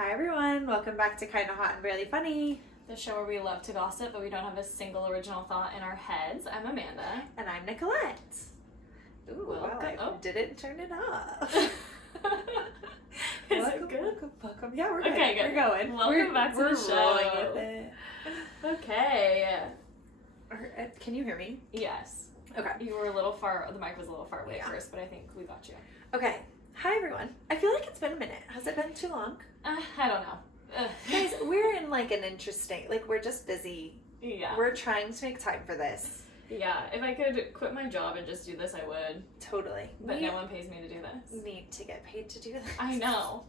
Hi everyone, welcome back to Kinda Hot and Barely Funny. The show where we love to gossip, but we don't have a single original thought in our heads. I'm Amanda. And I'm Nicolette. Ooh, Welcome. well, I didn't turn it off. Is it good? Welcome. Yeah, we're good. Okay, good. We're going. Welcome back to the show. We're rolling with it. Okay. Can you hear me? Yes. Okay. You were a little far, the mic was a little far away Yeah. at first, but I think we got you. Okay. Hi everyone. I feel like it's been a minute. Has it been too long? I don't know. Guys, we're in like an interesting, we're just busy. Yeah. We're trying to make time for this. Yeah. If I could quit my job and just do this, I would. Totally. But no one pays me to do this. Need to get paid to do this. I know.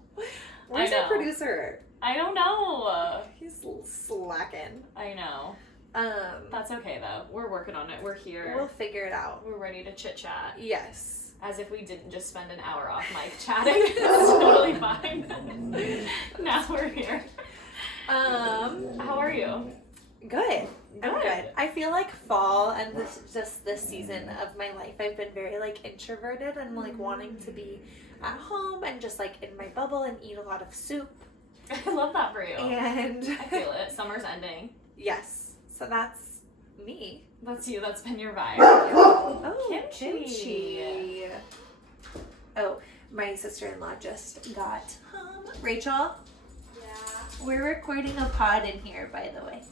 Where's our producer? I don't know. He's slacking. I know. That's okay though. We're working on it. We're here. We'll figure it out. We're ready to chit chat. Yes. As if we didn't just spend an hour off mic chatting. It's totally fine. Now we're here. How are you? Good. I'm Good. good. I feel like fall and this season of my life, I've been very introverted and wanting to be at home and just in my bubble and eat a lot of soup. I love that for you. And I feel it. Summer's ending. Yes. So that's me. That's you. That's been your vibe. Oh, kimchi. Oh, my sister-in-law just got home. Rachel? Yeah. We're recording a pod in here, by the way.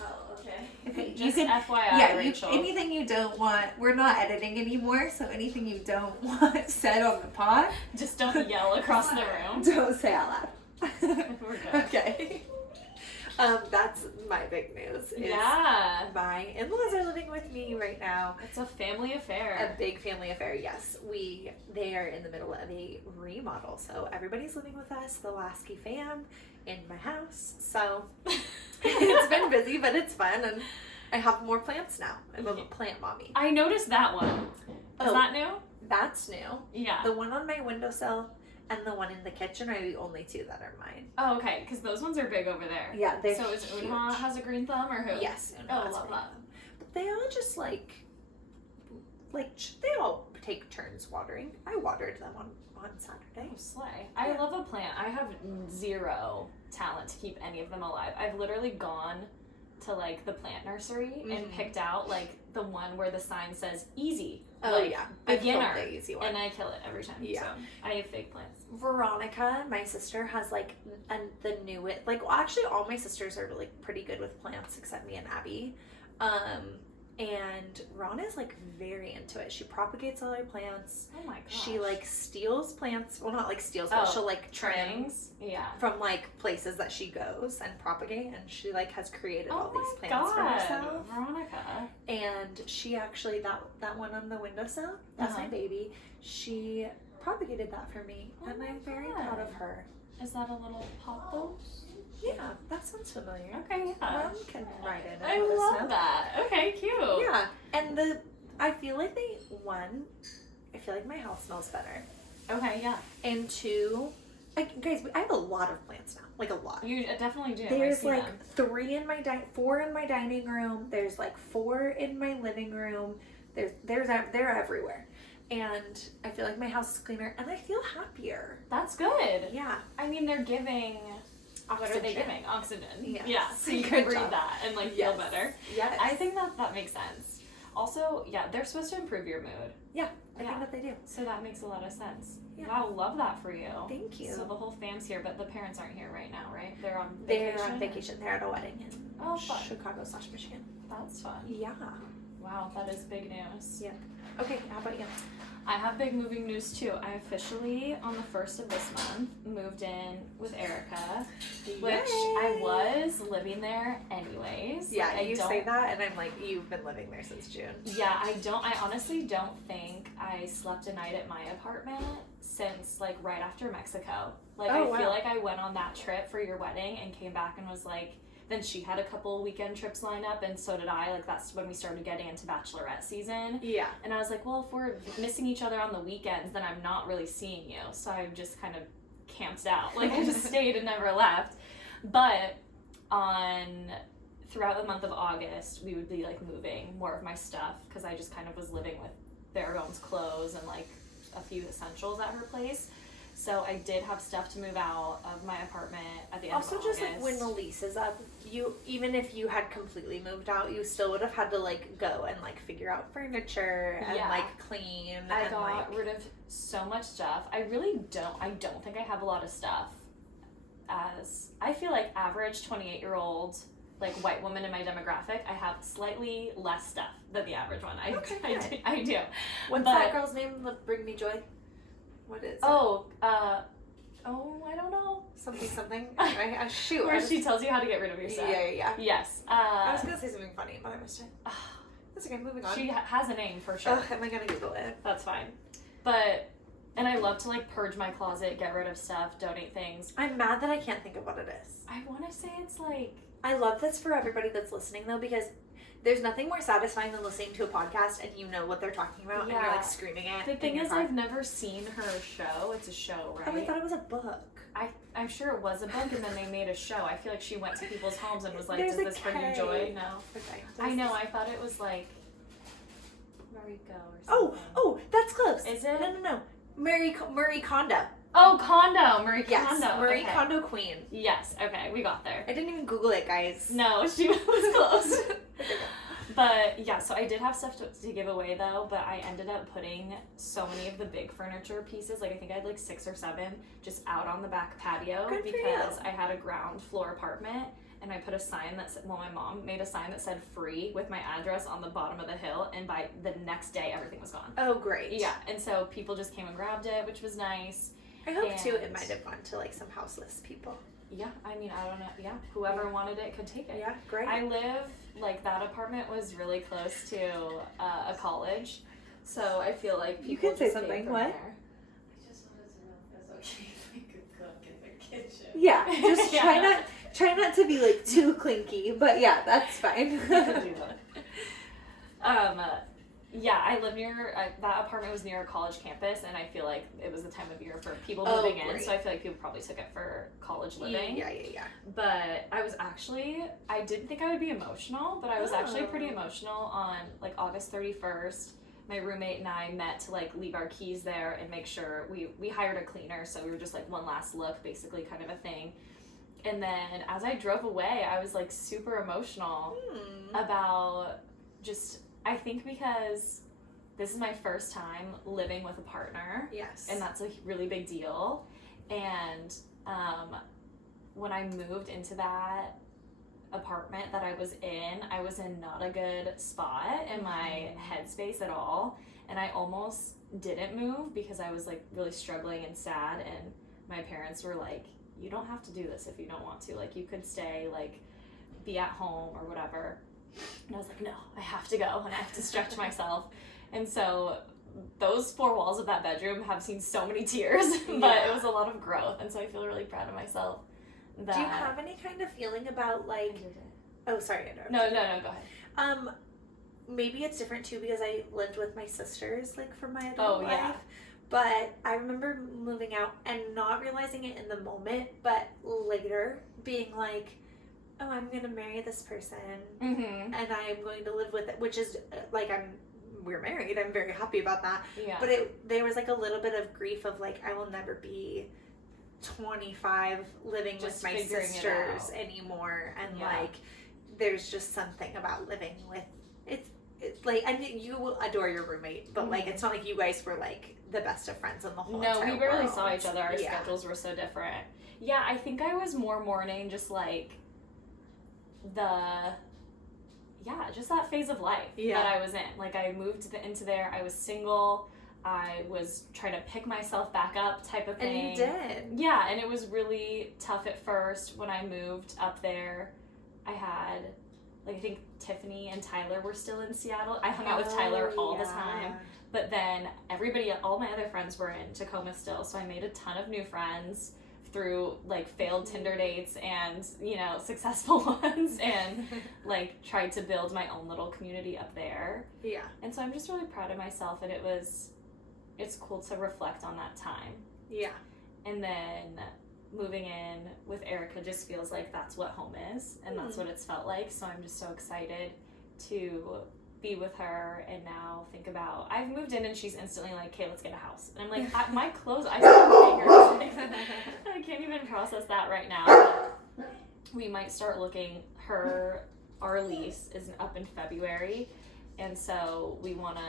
Oh, okay. Okay, Just you can, FYI, Rachel. anything you don't want, we're not editing anymore, so anything you don't want said on the pod, Just don't yell across the room. don't say out loud. We're good. Okay. That's my big news. Yeah. My in-laws are living with me right now. It's a family affair. A big family affair, yes. They are in the middle of a remodel, so everybody's living with us, the Lasky fam, in my house. So it's been busy, but it's fun, and I have more plants now. I'm a plant mommy. I noticed that one. Is that new? That's new. Yeah. The one on my windowsill and the one in the kitchen are the only two that are mine. Oh, okay, because those ones are big over there. Yeah, they're So is huge. Unha has a green thumb or who? Yes. Oh, I love that. But they all just they all take turns watering. I watered them on Saturday. Oh, slay. I love a plant. I have zero talent to keep any of them alive. I've literally gone to the plant nursery and picked out the one where the sign says easy. Oh yeah, beginner. The easy one. And I kill it every time. Yeah. So I have fake plants. Veronica, my sister, has the newest. Actually, all my sisters are pretty good with plants except me and Abby. And Ron is very into it. She propagates all our plants. Oh my gosh. She steals plants. Well, not steals, but she'll trims. Yeah. From places that she goes and propagate, and she has created all these plants God. for herself. Veronica. And she actually that one on the windowsill, that's my baby. She propagated that for me, and I'm very proud of her. Is that a little pothos? Yeah, that sounds familiar. Okay, yeah. Mom can write in. I love that. Okay, cute. Yeah, and I feel like my house smells better. Okay, yeah. And two, guys, I have a lot of plants now. A lot. You definitely do. There's them. 4 in my dining room. There's 4 in my living room. They're everywhere. And I feel like my house is cleaner and I feel happier. That's good. Yeah. I mean, they're giving oxygen. What are they giving? Oxygen. Yes. Yeah. So you can breathe that and feel better. Yes. I think that makes sense. Also, yeah, they're supposed to improve your mood. Yeah, I think that they do. So that makes a lot of sense. Yeah. Wow, love that for you. Thank you. So the whole fam's here, but the parents aren't here right now, right? They're on vacation. They're at a wedding in Chicago/Michigan. That's fun. Yeah. Wow, that is big news. Yeah. Okay, how about you? I have big moving news too. I officially, on the 1st of this month, moved in with Erica, which I was living there anyways. Yeah, you say that and I'm you've been living there since June. Yeah, I honestly don't think I slept a night at my apartment since right after Mexico. I feel like I went on that trip for your wedding and came back and was then she had a couple weekend trips lined up, and so did I. That's when we started getting into bachelorette season. Yeah. And I was well, if we're missing each other on the weekends, then I'm not really seeing you. So I just kind of camped out. I just stayed and never left. But throughout the month of August, we would be moving more of my stuff because I just kind of was living with bare bones clothes and a few essentials at her place. So I did have stuff to move out of my apartment at the end of August. Also, just like when the lease is up, even if you had completely moved out, you still would have had to like go and like figure out furniture and like clean. I got rid of so much stuff. I don't think I have a lot of stuff. As I feel like average 28-year-old like white woman in my demographic, I have slightly less stuff than the average one. I do. What's that girl's name? Bring Me Joy. What is it? I don't know. Something. Shoot. Where she tells you how to get rid of your stuff. Yeah. Yes. I was gonna say something funny, but I missed it. That's okay. Moving on. She has a name for sure. Am I gonna Google it? That's fine. And I love to like purge my closet, get rid of stuff, donate things. I'm mad that I can't think of what it is. I want to say it's like. I love this for everybody that's listening though, because there's nothing more satisfying than listening to a podcast and you know what they're talking about and you're like screaming it. The thing is, I've never seen her show. It's a show, right? Oh, I thought it was a book. I'm sure it was a book, and then they made a show. I feel like she went to people's homes and was like, "Does this bring you joy?" No. Okay. I know. I thought it was like Mariko or something. Oh, that's close. Is it? No. Marie Kondo. Oh, Kondo. Marie Kondo. Yes, Marie Kondo Queen. Yes. Okay, we got there. I didn't even Google it, guys. No, she was close. But yeah, so I did have stuff to give away though, but I ended up putting so many of the big furniture pieces, like I think I had like 6 or 7, just out on the back patio. Good because I had a ground floor apartment, and I put a sign that said, my mom made a sign that said free with my address on the bottom of the hill, and by the next day everything was gone. Oh, great. Yeah, and so people just came and grabbed it, which was nice. I hope too it might have gone to like some houseless people. Yeah, I mean, I don't know. Yeah, whoever wanted it could take it. Yeah, great. I live, like, that apartment was really close to a college, so I feel like people You can say just something. came from What? there. I just wanted to know if it's okay if we could cook in the kitchen. Yeah, just try not to be like too clinky, but yeah, that's fine. You can do that. Yeah, I live near, that apartment was near a college campus, and I feel like it was the time of year for people moving in, so I feel like people probably took it for college living. Yeah. But I didn't think I would be emotional, but I was actually pretty emotional on, like, August 31st. My roommate and I met to, like, leave our keys there and make sure, we hired a cleaner, so we were just, like, one last look, basically, kind of a thing. And then, as I drove away, I was, like, super emotional about just... I think because this is my first time living with a partner. Yes. And that's a really big deal. And when I moved into that apartment that I was in not a good spot in my headspace at all. And I almost didn't move because I was like really struggling and sad. And my parents were like, you don't have to do this if you don't want to. Like, you could stay, like, be at home or whatever. And I was like, no, I have to go and I have to stretch myself. And so those 4 walls of that bedroom have seen so many tears, but it was a lot of growth. And so I feel really proud of myself. Do you have any kind of feeling about like, oh, sorry. No, go ahead. Maybe it's different too because I lived with my sisters like for my adult life. But I remember moving out and not realizing it in the moment, but later being like, oh, I'm going to marry this person and I'm going to live with it, which is like, we're married. I'm very happy about that. Yeah. But there was like a little bit of grief of like, I will never be 25 living just with my sisters anymore. And like, there's just something about living with, it's like, I mean, you adore your roommate, but like, it's not like you guys were like the best of friends in the whole entire world. No, we barely saw each other. Our schedules were so different. Yeah, I think I was more mourning just like, just that phase of life that I was in. Like, I moved into there, I was single, I was trying to pick myself back up type of thing. And you did. Yeah, and it was really tough at first when I moved up there. I had, like, I think Tiffany and Tyler were still in Seattle. I hung out with Tyler all the time. But then all my other friends were in Tacoma still, so I made a ton of new friends through like failed Tinder dates and, you know, successful ones, and like tried to build my own little community up there. Yeah. And so I'm just really proud of myself, and it's cool to reflect on that time. Yeah. And then moving in with Erica just feels like that's what home is, and that's what it's felt like. So I'm just so excited to be with her and now think about, I've moved in and she's instantly like, okay, let's get a house. And I'm like, my clothes, I still figure even process that right now. But we might start looking. Our lease is up in February, and so we want to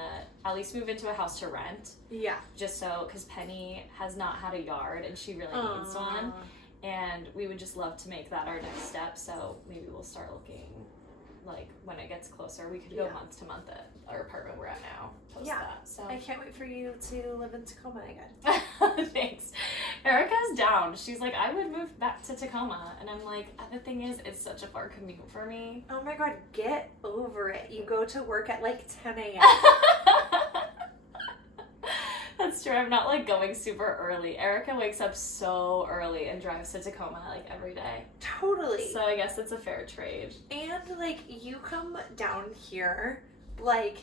at least move into a house to rent. Yeah. Just so, because Penny has not had a yard, and she really needs one. And we would just love to make that our next step, so maybe we'll start looking, like, when it gets closer. We could go month to month at our apartment we're at now. Post that, so. I can't wait for you to live in Tacoma again. Thanks. Erica's down. She's like, I would move back to Tacoma. And I'm like, the thing is, it's such a far commute for me. Oh my god, get over it. You go to work at like 10 a.m. That's true. I'm not like going super early. Erica wakes up so early and drives to Tacoma like every day. Totally. So I guess it's a fair trade. And like you come down here, like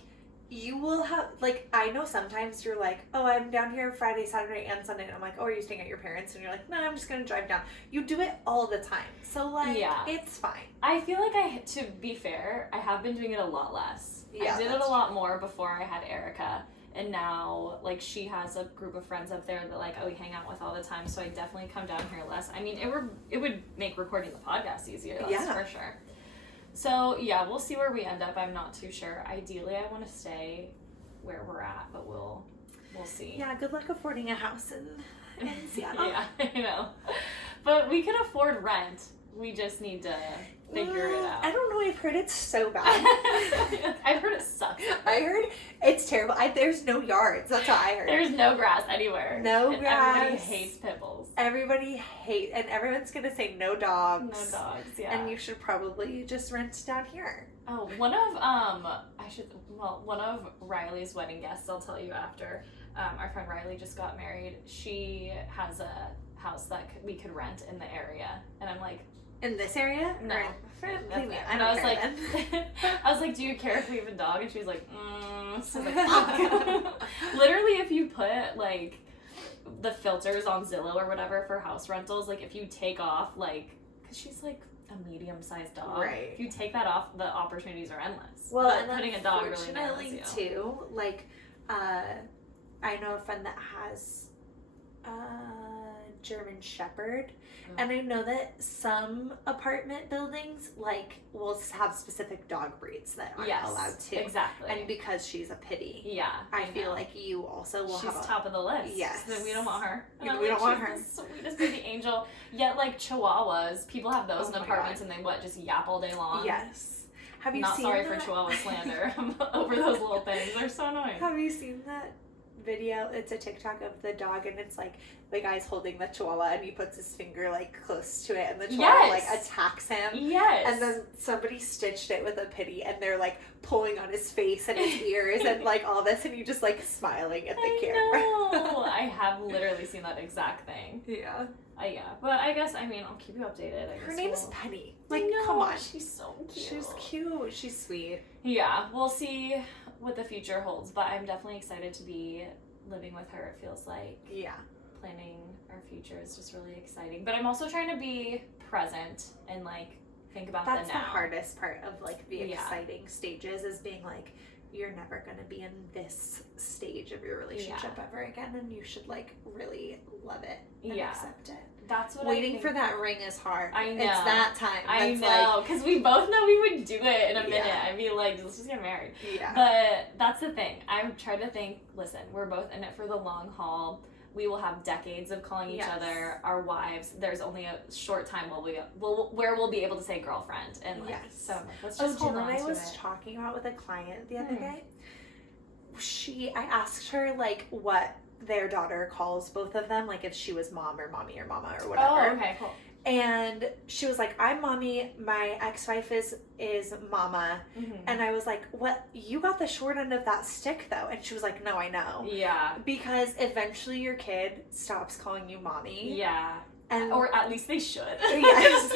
you will have, like, I know sometimes you're like, oh, I'm down here Friday, Saturday, and Sunday. And I'm like, oh, are you staying at your parents'? And you're like, no, I'm just going to drive down. You do it all the time. So, like, it's fine. I feel like to be fair, I have been doing it a lot less. Yeah, I did it a lot more before I had Erica. And now, like, she has a group of friends up there that, like, we hang out with all the time. So I definitely come down here less. I mean, it would make recording the podcast easier. That's for sure. So, yeah, we'll see where we end up. I'm not too sure. Ideally, I want to stay where we're at, but we'll see. Yeah, good luck affording a house in Seattle. Yeah, I know. But we can afford rent. We just need to figure it out. I don't know. I've heard it's so bad. I've heard it sucks. I heard it's terrible. There's no yards. That's what I heard. There's no grass anywhere. No and grass. Everybody hates pit bulls. And everyone's going to say no dogs. No dogs, yeah. And you should probably just rent down here. Oh, one of Riley's wedding guests, I'll tell you after. Our friend Riley just got married. She has a house that we could rent in the area. And I'm like, in this area? No. I was like, I was like, do you care if we have a dog? And she was like, So I was like, fuck. Literally, if you put like the filters on Zillow or whatever for house rentals, like if you take off like, because she's like a medium-sized dog, right? If you take that off, the opportunities are endless. Well, but and putting a dog really nails you. too, like, I know a friend that has German Shepherd, and I know that some apartment buildings like will have specific dog breeds that aren't allowed to. Exactly. And because she's a pitty, I feel like you also will she's have top of the list. Yes. So we don't want her. We don't want her. She's the sweetest baby angel. Yet like Chihuahuas, people have those in apartments and they just yap all day long. Yes. Have you Not seen sorry that? for Chihuahua slander over those little things. They're so annoying. Have you seen that video? It's a TikTok of the dog, and it's like the guy's holding the Chihuahua and he puts his finger like close to it and the Chihuahua like attacks him. Yes. And then somebody stitched it with a pity and they're like pulling on his face and his ears and like all this, and you just like smiling at the camera. No, I have literally seen that exact thing. Yeah. Yeah, but I guess, I mean, I'll keep you updated. Her name is Penny. Like, come on. She's so cute. She's cute. She's sweet. Yeah, we'll see what the future holds, but I'm definitely excited to be living with her. It feels like planning our future is just really exciting. But I'm also trying to be present and like think about That's the now. the hardest part of like the exciting stages, is being like, you're never going to be in this stage of your relationship ever again, and you should like really love it and accept it. That's what waiting for that ring is hard. I know. It's that time. I know, because we both know we would do it in a minute. I'd be like, let's just get married. Yeah. But that's the thing. I'm trying to think, listen, we're both in it for the long haul. We will have decades of calling each other our wives. There's only a short time where we'll be able to say girlfriend. And like, so let's just hold on to it. I was talking about with a client the other day. I asked her like what their daughter calls both of them, like if she was mom or mommy or mama or whatever. Oh, okay, cool. And she was like, I'm mommy, my ex-wife is mama. Mm-hmm. And I was like, what? You got the short end of that stick though. And she was like, no, I know. Yeah. Because eventually your kid stops calling you mommy. Yeah. And or at least they should. Yes.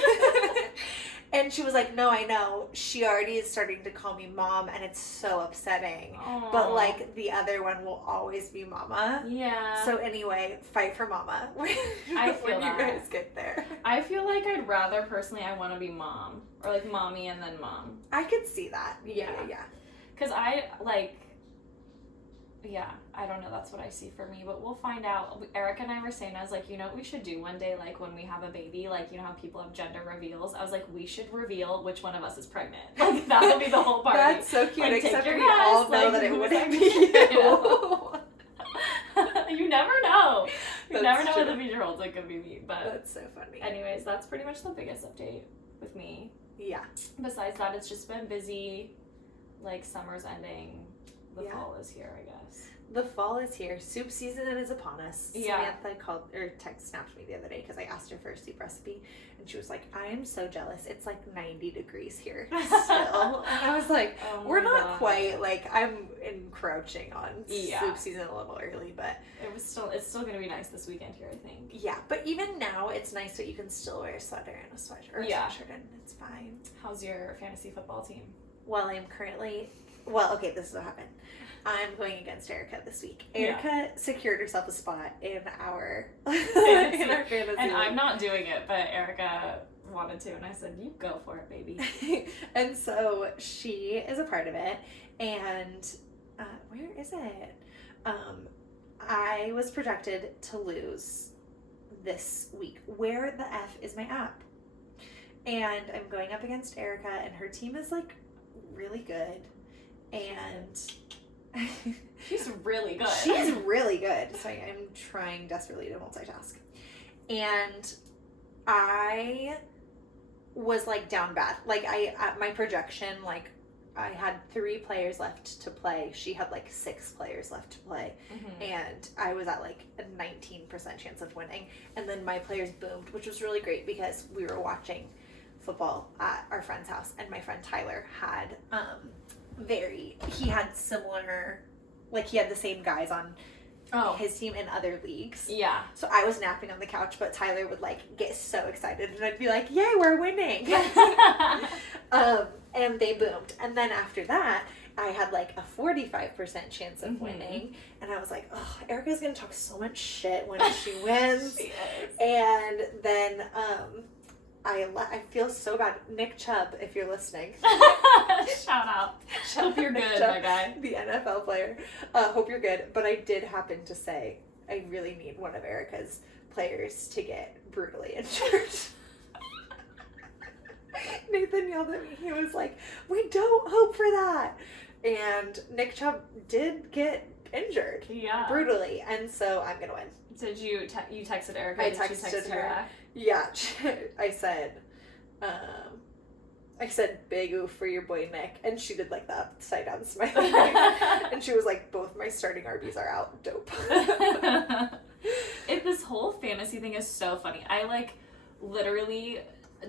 And she was like, no, I know. She already is starting to call me mom, and it's so upsetting. Aww. But, like, the other one will always be mama. Yeah. So, anyway, fight for mama when you guys get there. I feel like I'd rather, personally, I want to be mom. Or, like, mommy and then mom. I could see that. Yeah. Because I, like, Yeah, I don't know. That's what I see for me, but we'll find out. Erica and I were saying, I was like, you know what we should do one day, like when we have a baby, like, you know how people have gender reveals? I was like, we should reveal which one of us is pregnant. Like, that would be the whole party. That's so cute, like, except we all know that it wouldn't be you. You never know. You never know true. what the future holds. It could be me, but That's so funny. anyways, that's pretty much the biggest update with me. Yeah. Besides that, it's just been busy. Like, summer's ending. The fall is here, I guess. The fall is here. Soup season is upon us. Yeah. Samantha snapped me the other day because I asked her for a soup recipe, and she was like, I am so jealous. It's like 90 degrees here still. And I was like, we're not quite, like, I'm encroaching on soup season a little early, but it's still going to be nice this weekend here, I think. Yeah, but even now, it's nice that you can still wear a sweater and a sweatshirt, sweatshirt, and it's fine. How's your fantasy football team? Well, I'm currently... Well, okay, this is what happened. I'm going against Erica this week. Erica secured herself a spot in our fantasy. And I'm not doing it, but Erica wanted to, and I said, you go for it, baby. And so she is a part of it, and where is it? I was projected to lose this week. Where the F is my app? And I'm going up against Erica, and her team is, like, really good. And she's really good. She's really good. So I'm trying desperately to multitask. And I was, like, down bad. Like, at my projection, like, I had 3 players left to play. She had, like, 6 players left to play. Mm-hmm. And I was at, like, a 19% chance of winning. And then my players boomed, which was really great because we were watching football at our friend's house. And my friend Tyler had... he had similar, like, he had the same guys on his team in other leagues. Yeah. So I was napping on the couch, but Tyler would, like, get so excited, and I'd be like, yay, we're winning. And they boomed. And then after that, I had, like, a 45% chance of winning, and I was like, oh, Erica's gonna talk so much shit when she wins. She is. And then, I feel so bad. Nick Chubb, if you're listening. Shout out. Hope you're good, Chubb, my guy. The NFL player. Hope you're good. But I did happen to say, I really need one of Erica's players to get brutally injured. Nathan yelled at me. He was like, we don't hope for that. And Nick Chubb did get injured. Yeah. Brutally. And so I'm going to win. Did you texted Erica? I texted her. Yeah, I said big oof for your boy Nick, and she did, like, the upside down smile. And she was like, both my starting RBs are out. Dope. This whole fantasy thing is so funny. I, like, literally,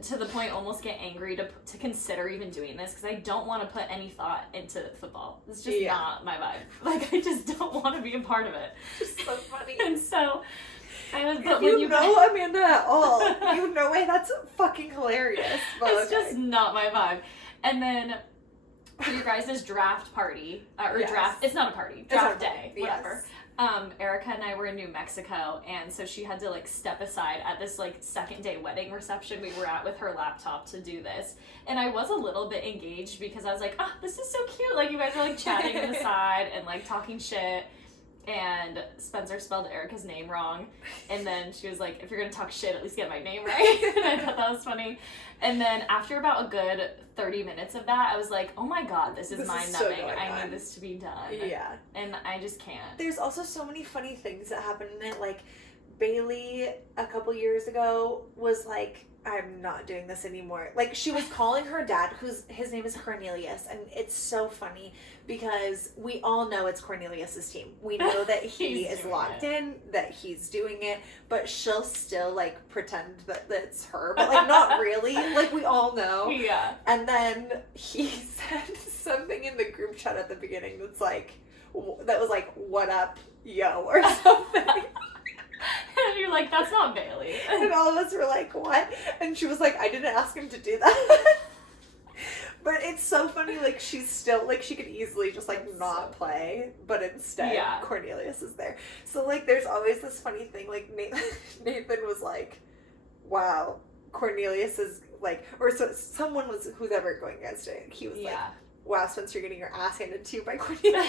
to the point, almost get angry to consider even doing this, because I don't want to put any thought into football. It's just not my vibe. Like, I just don't want to be a part of it. It's just so funny. And so... If you know Amanda at all, you know why that's fucking hilarious. But it's just not my vibe. And then for your guys' draft party, draft, it's not a party, draft day, whatever. Yes. Erica and I were in New Mexico, and so she had to, like, step aside at this, like, second day wedding reception we were at with her laptop to do this. And I was a little bit engaged because I was like, this is so cute. Like, you guys are, like, chatting on the side and, like, talking shit. And Spencer spelled Erica's name wrong, and then she was like, if you're gonna talk shit, at least get my name right. And I thought that was funny. And then after about a good 30 minutes of that, I was like, oh my god, this is mind-numbing. So I need this to be done. Yeah. And I just can't. There's also so many funny things that happen in it. Like, Bailey, a couple years ago, was like, I'm not doing this anymore. Like, she was calling her dad, his name is Cornelius, and it's so funny because we all know it's Cornelius's team. We know that he is locked in, that he's doing it, but she'll still, like, pretend that it's her, but, like, not really. Like, we all know. Yeah. And then he said something in the group chat at the beginning that was like, what up, yo, or something. And you're like, that's not Bailey. And all of us were like, what? And she was like, I didn't ask him to do that. But it's so funny, like, she's still, like, she could easily just, like, not play, but instead Cornelius is there. So, like, there's always this funny thing, like, Nathan was like, wow, Cornelius is, like, or so someone who's ever going against it, he was like, wow, Spencer, you're getting your ass handed to you by Cornelius.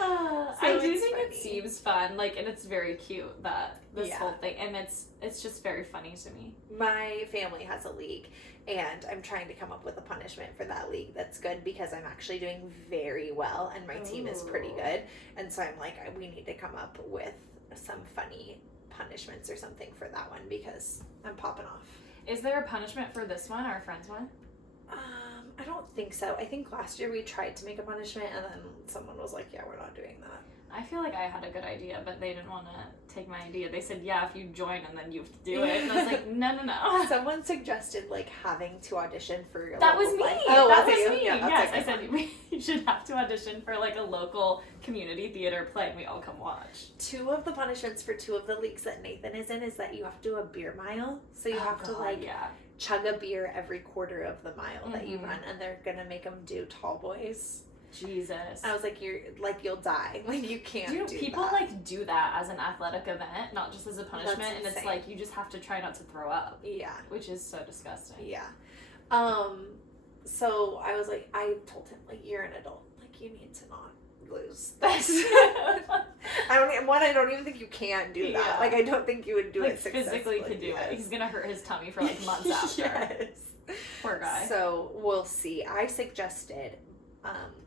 I do think it seems fun, like, and it's very cute, that this whole thing, and it's just very funny to me. My family has a league, and I'm trying to come up with a punishment for that league that's good, because I'm actually doing very well, and my team is pretty good, and so I'm like, we need to come up with some funny punishments or something for that one, because I'm popping off. Is there a punishment for this one, our friend's one? I don't think so. I think last year we tried to make a punishment, and then someone was like, yeah, we're not doing that. I feel like I had a good idea, but they didn't want to take my idea. They said, yeah, if you join, and then you have to do it. And I was like, no. Someone suggested, like, having to audition for your That was me. Oh, that was me. Yeah, yes, I said we should have to audition for, like, a local community theater play, and we all come watch. 2 of the punishments for 2 of the leagues that Nathan is in is that you have to do a beer mile. So you have to, like, chug a beer every quarter of the mile that you run, and they're gonna make them do tall boys. Jesus. I was like, you'll die. Like, you can't do people that. like do that as an athletic event, not just as a punishment, and it's like you just have to try not to throw up. Yeah. Which is so disgusting. Yeah. So I was like, I told him, like, you're an adult. Like, you need to not lose this. I don't even think you can do that. Yeah. Like, I don't think you would do like, it successfully. physically could do it. He's gonna hurt his tummy for like months after. Yes. Poor guy. So we'll see. I suggested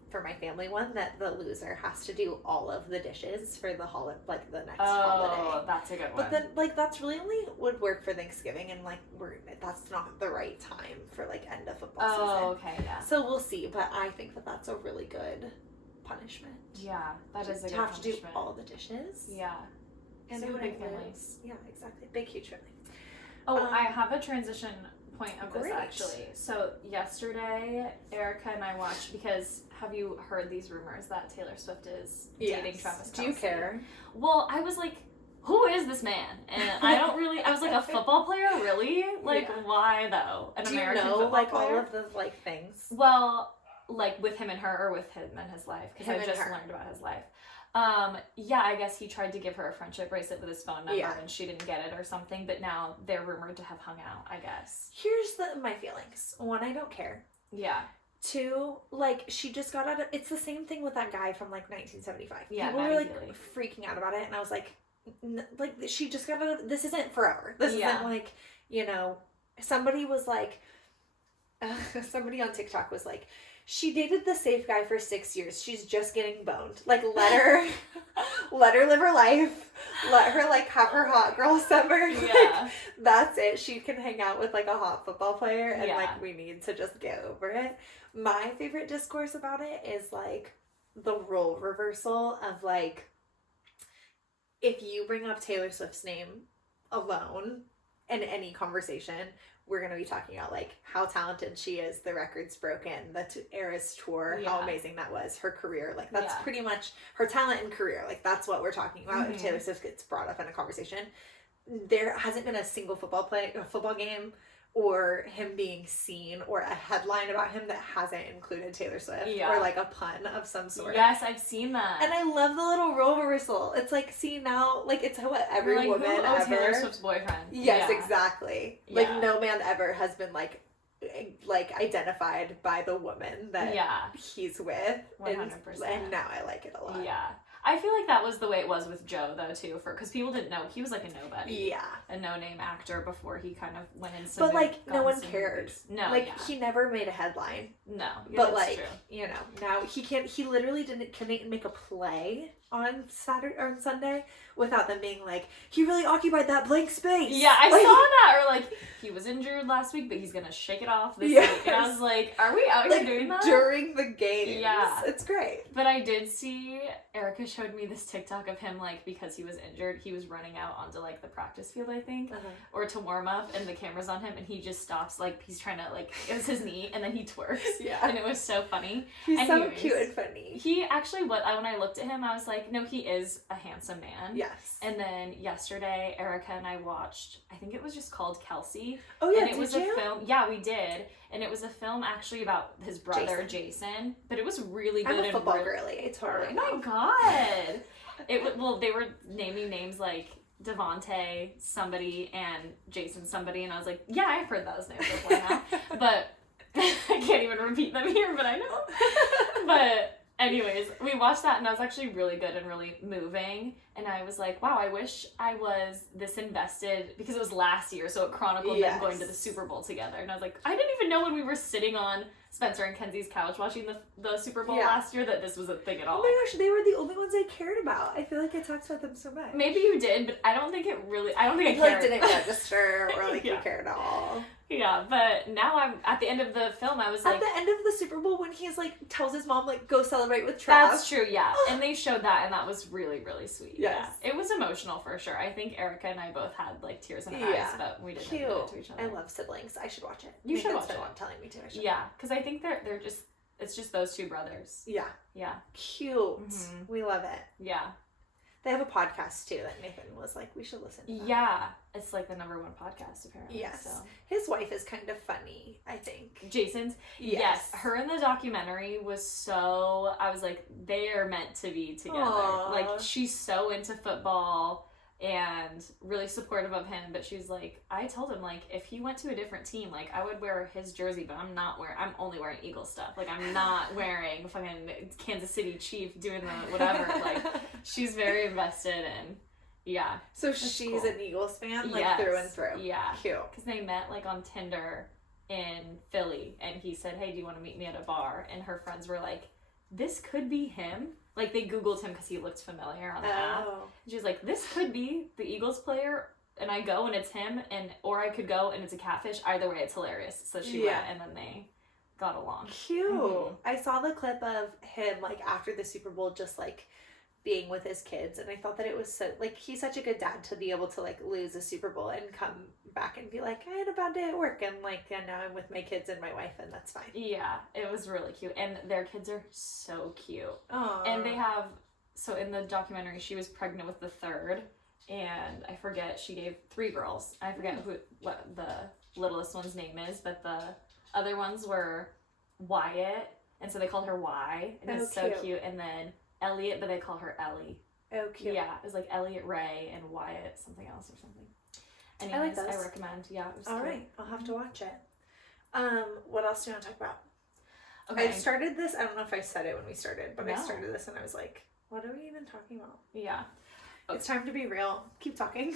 for my family one that the loser has to do all of the dishes for the the next holiday. Oh, that's a good one. But then, like, that's really only would work for Thanksgiving, and like that's not the right time for like end of football season. Oh, okay, yeah. So we'll see, but I think that that's a really good punishment. Yeah, that is a good punishment. To do punishment. all the dishes. Yeah. And so who big knows? families. Yeah, exactly. Big, huge family. Oh, I have a transition point of this Great. actually. So yesterday, Erica and I watched, because have you heard these rumors that Taylor Swift is dating Travis Kelce? Do you care? Well, I was like, who is this man? And I don't really, I was like, a football player? Really? Like, why though? An American football like player? all of the like things? Well, like with him and her, or with him and his life, because I just learned about his life. Yeah, I guess he tried to give her a friendship bracelet with his phone number and she didn't get it or something, but now they're rumored to have hung out, I guess. Here's my feelings. 1, I don't care. Yeah. 2, like, she just got out of, it's the same thing with that guy from like 1975. Yeah, people were like freaking out about it, and I was like, like, she just got out of, this isn't forever. This isn't like, you know, somebody was like, somebody on TikTok was like, she dated the safe guy for 6 years. She's just getting boned. Like, let her live her life. Let her, like, have her hot girl summer. Yeah. Like, that's it. She can hang out with, like, a hot football player, and, like, we need to just get over it. My favorite discourse about it is, like, the role reversal of, like, if you bring up Taylor Swift's name alone in any conversation, we're going to be talking about, like, how talented she is, the records broken, the Eras tour, how amazing that was, her career. Like, that's pretty much her talent and career. Like, that's what we're talking about. If Taylor Swift gets brought up in a conversation, there hasn't been a single football game or him being seen or a headline about him that hasn't included Taylor Swift or like a pun of some sort. Yes, I've seen that. And I love the little role reversal. It's like, see, now, like, it's what every like, woman who ever. Taylor Swift's boyfriend. Yes, exactly. Like, no man ever has been like identified by the woman that he's with. 100%. And now I like it a lot. Yeah. I feel like that was the way it was with Joe, though, too, because people didn't know. He was, like, a nobody. Yeah. A no-name actor before he kind of went into But, like, no one cared. Movies. No, like, he never made a headline. No. Yeah, but, that's like, true. you know, now he literally couldn't make a play on Saturday or on Sunday without them being like, he really occupied that blank space. Yeah, I saw that. Or, like, he was injured last week, but he's gonna shake it off this week. And I was like, are we out here doing that? During the games. Yeah. It's great. But I did see, Erica showed me this TikTok of him, like, because he was injured, he was running out onto, like, the practice field, I think, or to warm up, and the camera's on him, and he just stops, like, he's trying to, like, it was his knee, and then he twerks. Yeah. And it was so funny. He's so cute and funny. He actually, when I looked at him, I was like, no, he is a handsome man. Yes. And then yesterday, Erica and I watched, I think it was just called Kelsey. Oh, yeah, and it was a film. Yeah, we did. And it was a film actually about his brother, Jason. But it was really good. I'm a football girly. Totally. Oh, my God. They were naming names like Devontae somebody and Jason somebody. And I was like, yeah, I've heard those names before now. But I can't even repeat them here, but I know. But Anyways, we watched that and that was actually really good and really moving. And I was like, wow, I wish I was this invested, because it was last year, so it chronicled them going to the Super Bowl together. And I was like, I didn't even know when we were sitting on Spencer and Kenzie's couch watching the Super Bowl last year that this was a thing at all. Oh my gosh, they were the only ones I cared about. I feel like I talked about them so much. Maybe you did, but I don't think I cared. Like, didn't register or like you cared at all. Yeah, but now I'm at the end of the film. I was like, at the end of the Super Bowl when he's like tells his mom like go celebrate with Trav. That's true, yeah. And they showed that, and that was really, really sweet. Yes. Yeah, it was emotional for sure. I think Erica and I both had like tears in our eyes, but we didn't admit it to each other. I love siblings. I should watch it. You should watch it. Telling me to. I should. Yeah, because I think it's just those two brothers. Yeah. Yeah. Cute. Mm-hmm. We love it. Yeah. They have a podcast too that Nathan was like, we should listen to that. Yeah. It's like the #1 podcast apparently. Yes. So. His wife is kind of funny, I think. Jason's? Yes. Her in the documentary was so, I was like, they are meant to be together. Aww. Like, she's so into football and really supportive of him, but she's like, I told him, like, if he went to a different team, like, I would wear his jersey, but I'm only wearing Eagle stuff. Like, I'm not wearing fucking Kansas City Chief doing the whatever. Like, she's very invested in, yeah. So she's cool. An Eagles fan, like, through and through. Yeah. Cute. Because they met, like, on Tinder in Philly, and he said, hey, do you want to meet me at a bar? And her friends were like, this could be him. Like, they Googled him because he looked familiar on the app. And she was like, this could be the Eagles player, and I go and it's him, or I could go and it's a catfish. Either way, it's hilarious. So she went, and then they got along. Cute. Mm-hmm. I saw the clip of him, like, after the Super Bowl, just, like, being with his kids, and I thought that it was so, like, he's such a good dad to be able to, like, lose a Super Bowl and come back and be like, I had a bad day at work, and, like, and now I'm with my kids and my wife, and that's fine. Yeah, it was really cute, and their kids are so cute. Aww. And they have, so in the documentary, she was pregnant with the third, and I forget, she gave 3 girls. I forget what the littlest one's name is, but the other ones were Wyatt, and so they called her Y, and it's so cute, and then Elliot, but they call her Ellie. Oh, cute. Yeah, it was like Elliot Ray and Wyatt something else or something. Anyways, I like those. I recommend. Yeah, it was all cool. right, I'll have to watch it. What else do you want to talk about? Okay. I started this, I don't know if I said it when we started, but No. I started this and I was like, what are we even talking about? Yeah. It's time to be real. Keep talking.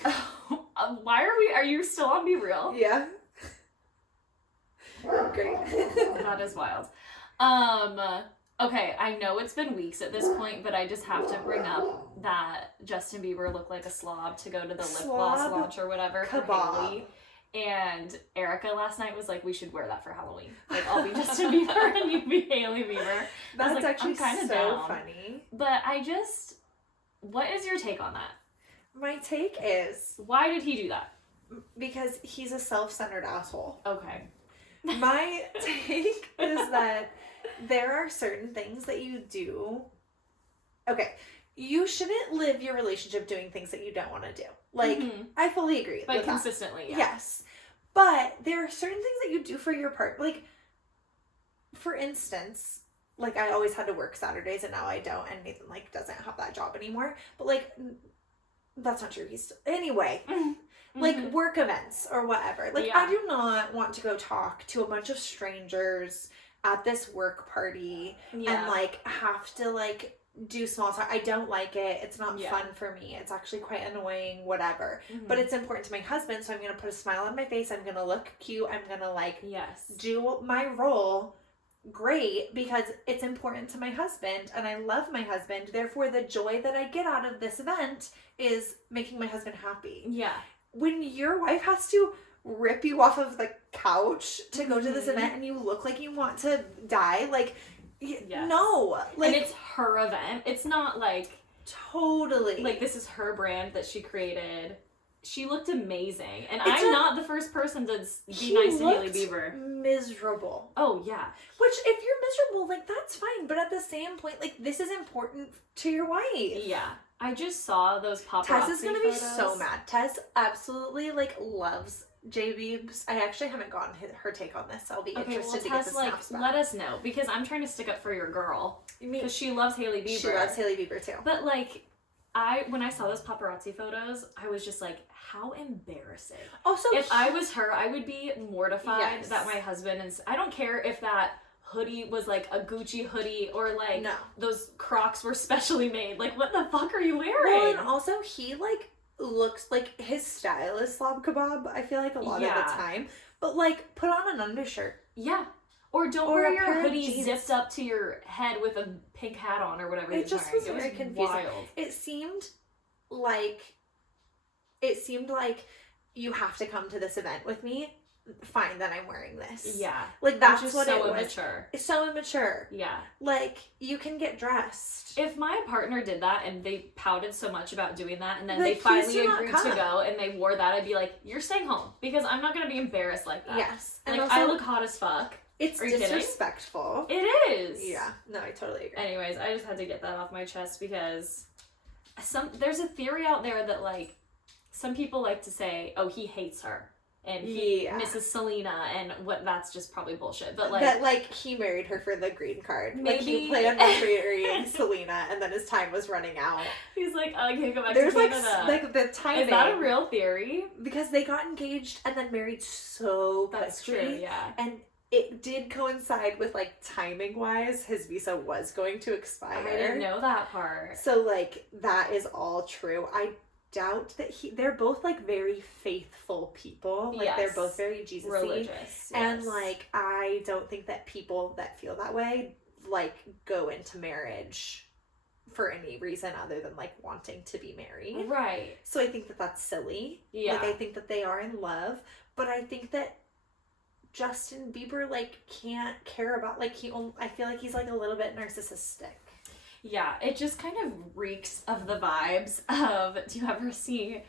Why are you still on Be Real? Yeah. Great. That is wild. Okay, I know it's been weeks at this point, but I just have to bring up that Justin Bieber looked like a slob to go to the lip gloss launch or whatever for Haley. And Erica last night was like, we should wear that for Halloween. Like, I'll be Justin Bieber and you be Haley Bieber. That's like, actually so down. funny. But what is your take on that? My take is... Why did he do that? Because he's a self-centered asshole. Okay. My take is that there are certain things that you do. Okay, you shouldn't live your relationship doing things that you don't want to do. Like, I fully agree. But consistently, yeah. Yes. But there are certain things that you do for your partner. Like, for instance, like, I always had to work Saturdays and now I don't. And Nathan, like, doesn't have that job anymore. But, like, that's not true. Anyway. Like, work events or whatever. Like, I do not want to go talk to a bunch of strangers at this work party and, like, have to, like, do small talk. I don't like it. It's not fun for me. It's actually quite annoying, whatever. But it's important to my husband, so I'm going to put a smile on my face. I'm going to look cute. I'm going to, like, do my role great because it's important to my husband and I love my husband. Therefore, the joy that I get out of this event is making my husband happy. Yeah. When your wife has to rip you off of the couch to go to this event and you look like you want to die, like, no. Like, and it's her event. It's not like... Totally. Like, this is her brand that she created. She looked amazing. And I'm not the first person to be nice to Hailey Bieber. Miserable. Oh, yeah. Which, if you're miserable, like, that's fine. But at the same point, like, this is important to your wife. Yeah. I just saw those paparazzi Tess is gonna be photos. so mad. Tess absolutely, like, loves J-Beebs. I actually haven't gotten her take on this, so I'll be interested to get the snaps back. Let us know, because I'm trying to stick up for your girl. Because she loves Hailey Bieber. She loves Hailey Bieber, too. But, like, when I saw those paparazzi photos, I was just like, how embarrassing. Also, if I was her, I would be mortified that my husband, and I don't care if that hoodie was like a Gucci hoodie, or like No. those Crocs were specially made. Like, what the fuck are you wearing? Well, and also he like looks like his style is slob kebab, I feel like a lot of the time. But like, put on an undershirt. Yeah. Or don't Or wear a your pair of hoodie jeans. zipped up to your head with a pink hat on or whatever. It just was wearing. very confusing. Wild. It seemed like you have to come to this event with me. Fine, then I'm wearing this. Yeah. Like, that's Which is what so it was. immature. It's so immature. Yeah. Like, you can get dressed. If my partner did that and they pouted so much about doing that and then Like, they finally please do not agreed come. to go and they wore that, I'd be like, you're staying home because I'm not going to be embarrassed like that. Yes. Like, And also, I look hot as fuck. it's Are you kidding? disrespectful. It is. Yeah. No, I totally agree. Anyways, I just had to get that off my chest because there's a theory out there that, like, some people like to say, oh, he hates her. And he misses Selena, and that's just probably bullshit. But like that, like, he married her for the green card. Maybe. Like, he planned on marrying Selena, and then his time was running out. he's like, oh, I can't go back There's to Canada. like the timing. Is that a real theory? Because they got engaged and then married so That's quickly. true. Yeah. And it did coincide with, like, timing wise, his visa was going to expire. I didn't know that part. So, like, that is all true. I doubt that they're both, like, very faithful people. Like, they're both very Jesus-y. Religious. And, like, I don't think that people that feel that way, like, go into marriage for any reason other than, like, wanting to be married. Right. So I think that that's silly. Yeah. Like, I think that they are in love. But I think that Justin Bieber, like, can't care about, like, I feel like he's, like, a little bit narcissistic. Yeah, it just kind of reeks of the vibes of, do you ever see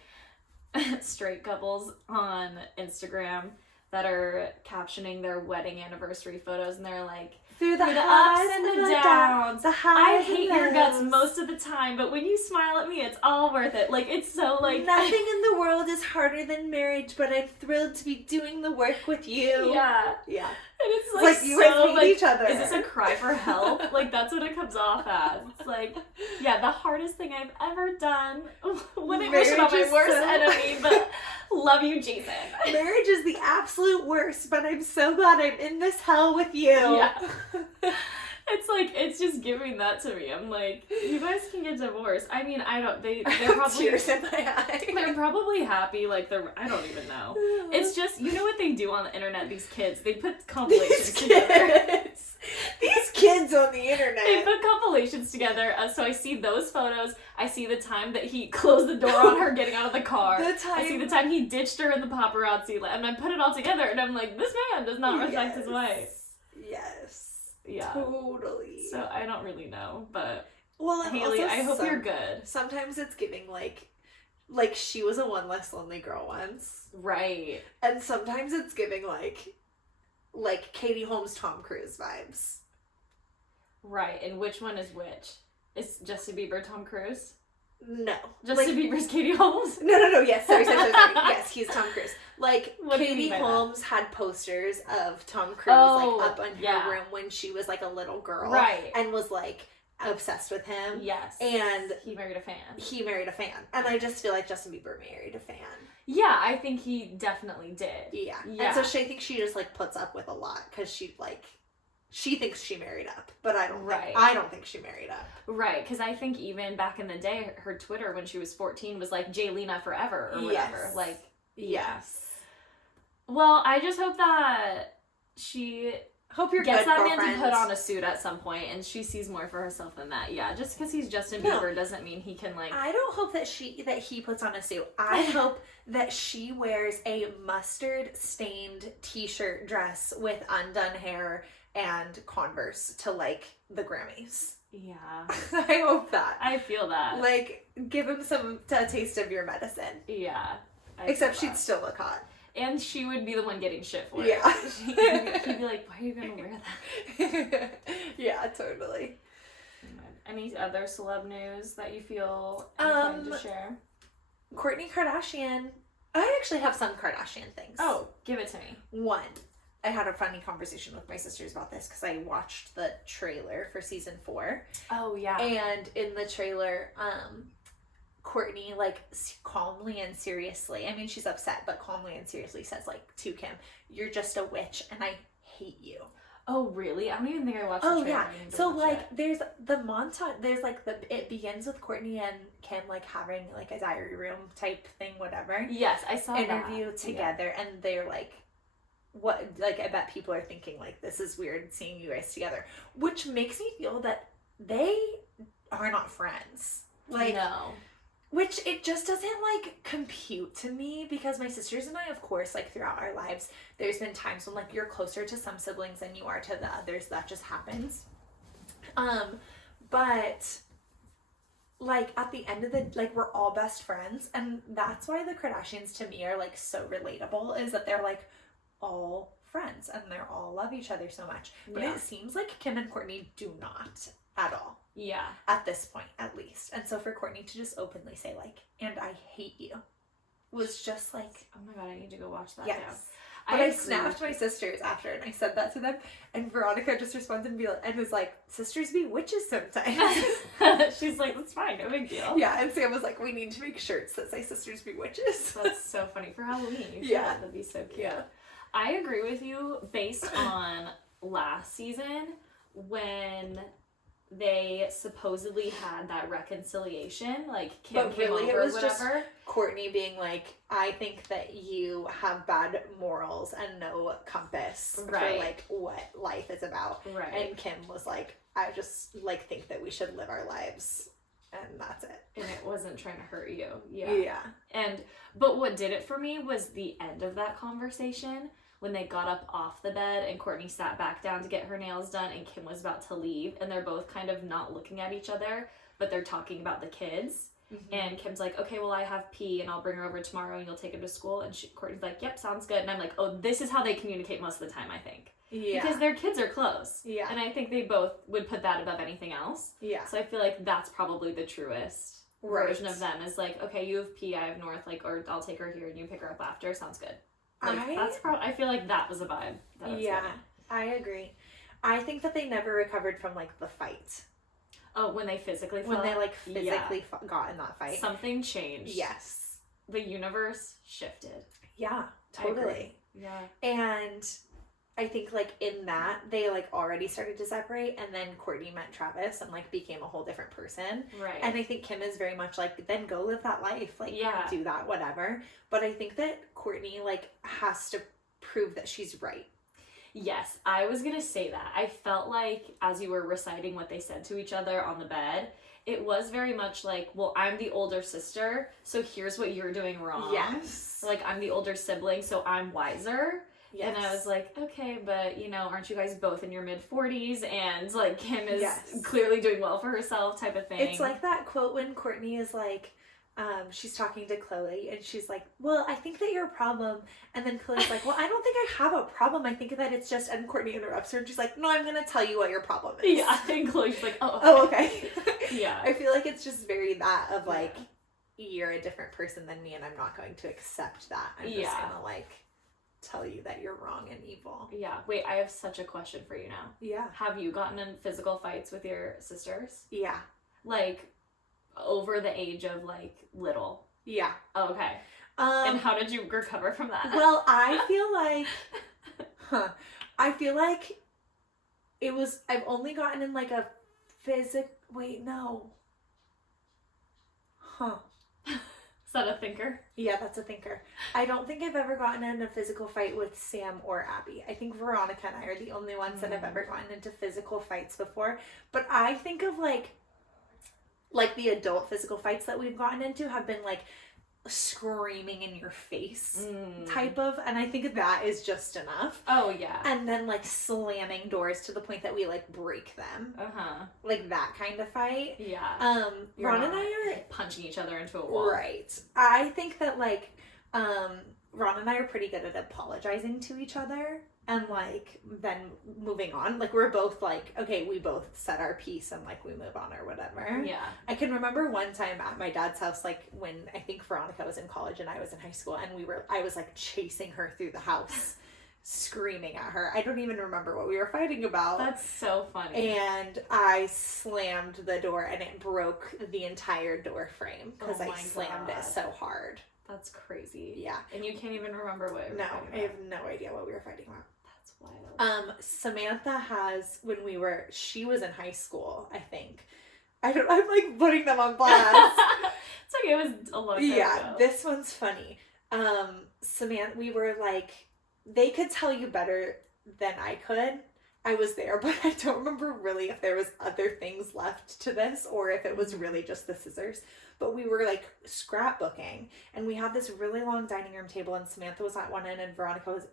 straight couples on Instagram that are captioning their wedding anniversary photos and they're like, Through the ups highs and and the the downs. The I highs hate and your guts lows. most of the time, but when you smile at me, it's all worth it. Like, it's so, like... Nothing in the world is harder than marriage, but I'm thrilled to be doing the work with you. Yeah. Yeah. And it's It's like, like you so, guys hate like, each other. is this a cry for help? Like, that's what it comes off as. It's like, yeah, the hardest thing I've ever done. Wouldn't wish it on my Marriage is worst so- enemy, but love you, Jason. Marriage is the absolute worst, but I'm so glad I'm in this hell with you. Yeah. It's like, it's just giving that to me. I'm like, you guys can get divorced. I mean, they're probably... Tears in my eyes. They're probably happy, like, I don't even know. It's just, you know what they do on the internet, these kids? They put compilations together. These kids on the internet. They put compilations together, so I see those photos, I see the time that he closed the door on her getting out of the car, I see the time he ditched her in the paparazzi, and I put it all together, and I'm like, this man does not respect his wife. Yes. Yeah. Totally. So I don't really know, but well, and Haley, also I hope you're good. Sometimes it's giving like she was a one less lonely girl once. Right. And sometimes it's giving like Katie Holmes, Tom Cruise vibes. Right, and which one is which? Is Justin Bieber Tom Cruise? No. Justin Bieber's Katie Holmes? No. Yes, sorry. Yes, he's Tom Cruise. Like, What do you Katie mean by Holmes had posters of Tom Cruise up in her room when she was like a little girl. Right. And was like obsessed with him. Yes. And he married a fan. And I just feel like Justin Bieber married a fan. Yeah, I think he definitely did. Yeah. Yeah. And so I think she just like puts up with a lot because she thinks she married up, but I don't think she married up. Right, because I think even back in the day, her Twitter when she was 14 was like Jaylena forever or whatever. Yes. Like, yes. Well, I just hope that she you're gets good, that girlfriend. man to put on a suit at some point, and she sees more for herself than that. Yeah, just because he's Justin Bieber doesn't mean he can like. I don't hope that he puts on a suit. I hope that she wears a mustard stained t-shirt dress with undone hair and Converse to like the Grammys. Yeah. I hope that. I feel that. Like, give him a taste of your medicine. Yeah. Except she'd still look hot. And she would be the one getting shit for it. Yeah. He'd be like, why are you going to wear that? Yeah, totally. Any other celeb news that you feel inclined to share? Kourtney Kardashian. I actually have some Kardashian things. Oh, give it to me. One, I had a funny conversation with my sisters about this because I watched the trailer for season 4. Oh, yeah. And in the trailer, Kourtney, like, calmly and seriously, I mean, she's upset, but calmly and seriously says, like, to Kim, you're just a witch and I hate you. Oh, really? I don't even think I watched the Oh, trailer. yeah. I need to So, watch like, it. there's the montage, there's, like, it begins with Courtney and Kim, like, having, like, a diary room type thing, whatever. Yes, I saw interview that. together, and they're, like, what, like, I bet people are thinking, like, this is weird seeing you guys together. Which makes me feel that they are not friends. Like, no. Which it just doesn't, like, compute to me, because my sisters and I, of course, like, throughout our lives, there's been times when, like, you're closer to some siblings than you are to the others. That just happens. But, like, at the end of the, like, we're all best friends, and that's why the Kardashians, to me, are, like, so relatable, is that they're, like, all friends, and they're all love each other so much. But Yeah. it seems like Kim and Courtney do not at all. Yeah. At this point, at least. And so for Courtney to just openly say, like, and I hate you, was just like... Oh my god, I need to go watch that yes. now. But I snapped my sisters after, and I said that to them, and Veronica just responded and was like, sisters be witches sometimes. She's like, that's fine, no big deal. Yeah, and Sam was like, we need to make shirts that say sisters be witches. That's so funny. For Halloween, you should. Yeah. That'd be so cute. Yeah. I agree with you based on last season when they supposedly had that reconciliation, like Kim came over or whatever. Courtney being like, I think that you have bad morals and no compass for, like, what life is about. Right. And Kim was like, I just, like, think that we should live our lives, and that's it. And it wasn't trying to hurt you. Yeah. Yeah. But what did it for me was the end of that conversation, when they got up off the bed and Courtney sat back down to get her nails done and Kim was about to leave, and they're both kind of not looking at each other, but they're talking about the kids. Mm-hmm. And Kim's like, okay, well, I have P and I'll bring her over tomorrow and you'll take him to school. And Courtney's like, yep, sounds good. And I'm like, oh, this is how they communicate most of the time, I think. Yeah. Because their kids are close. Yeah. And I think they both would put that above anything else. Yeah. So I feel like that's probably the truest version of them, is like, okay, you have P, I have North, like, or I'll take her here and you pick her up after. Sounds good. Like, I feel like that was a vibe. Yeah, I agree. I think that they never recovered from, like, the fight. Oh, when they physically fought? When they, like, physically got in that fight. Something changed. Yes. The universe shifted. Yeah, totally. Yeah. And I think, like, in that, they, like, already started to separate, and then Courtney met Travis and, like, became a whole different person. Right. And I think Kim is very much like, then go live that life. Like, do that, whatever. But I think that Courtney, like, has to prove that she's right. Yes, I was gonna say that. I felt like, as you were reciting what they said to each other on the bed, it was very much like, well, I'm the older sister, so here's what you're doing wrong. Yes. Like, I'm the older sibling, so I'm wiser. Yes. And I was like, okay, but, you know, aren't you guys both in your mid-40s? And, like, Kim is clearly doing well for herself type of thing. It's like that quote when Courtney is like, she's talking to Chloe, and she's like, well, I think that you're a problem. And then Chloe's like, well, I don't think I have a problem. I think that it's just, and Courtney interrupts her, and she's like, no, I'm going to tell you what your problem is. Yeah, and Chloe's like, oh, okay. Yeah. I feel like it's just very that of, like, you're a different person than me, and I'm not going to accept that. I'm just going to, like, tell you that you're wrong and evil. Yeah. Wait, I have such a question for you now. Yeah. Have you gotten in physical fights with your sisters? Yeah. Like, over the age of, like, little? Yeah. Oh, okay. And how did you recover from that? Well, I feel like it was, I've only gotten in, like, a wait, no. Is that a thinker? Yeah, that's a thinker. I don't think I've ever gotten in a physical fight with Sam or Abby. I think Veronica and I are the only ones that have ever gotten into physical fights before. But I think of, like the adult physical fights that we've gotten into have been, like, screaming in your face type of, and I think that is just enough. Oh, yeah. And then, like, slamming doors to the point that we, like, break them. Like, that kind of fight. Yeah. Ron and I are punching each other into a wall. Right. I think that, like, Ron and I are pretty good at apologizing to each other and, like, then moving on. Like, we're both like, okay, we both said our piece and, like, we move on or whatever. Yeah. I can remember one time at my dad's house, like, when I think Veronica was in college and I was in high school, and I was, like, chasing her through the house, screaming at her. I don't even remember what we were fighting about. That's so funny. And I slammed the door, and it broke the entire door frame because I slammed it so hard. That's crazy. Yeah. And you can't even remember what we were fighting about. I have no idea what we were fighting about. That's wild. Samantha she was in high school, I think. I'm like putting them on blast. It's okay, it was a long time ago. This one's funny. Samantha, we were like, they could tell you better than I could. I was there, but I don't remember really if there was other things left to this or if it was really just the scissors. But we were like scrapbooking, and we had this really long dining room table, and Samantha was at one end and Veronica was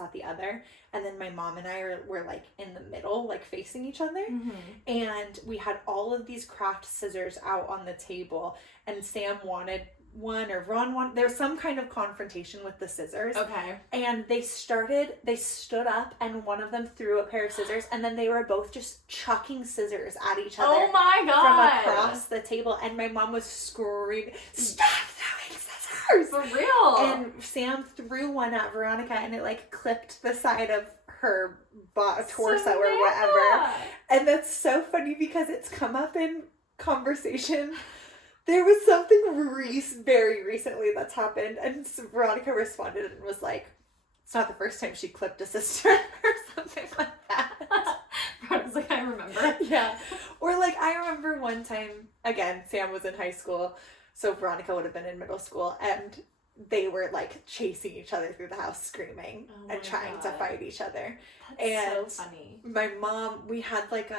at the other, and then my mom and I were like in the middle, like facing each other. Mm-hmm. And we had all of these craft scissors out on the table, and Sam wanted one, or Ron wanted, there was some kind of confrontation with the scissors. Okay. And they stood up, and one of them threw a pair of scissors, and then they were both just chucking scissors at each other. Oh my God. From across the table, and my mom was screaming, "Stop throwing scissors!" For real. And Sam threw one at Veronica, and it like clipped the side of her torso or whatever. And that's so funny because it's come up in conversation. There was something very recently that's happened, and Veronica responded and was like, it's not the first time she clipped a sister or something like that. Veronica's like, I remember. Yeah. Or like, I remember one time, again, Sam was in high school, so Veronica would have been in middle school, and they were like chasing each other through the house screaming and trying to fight each other. That's so funny. My mom, we had like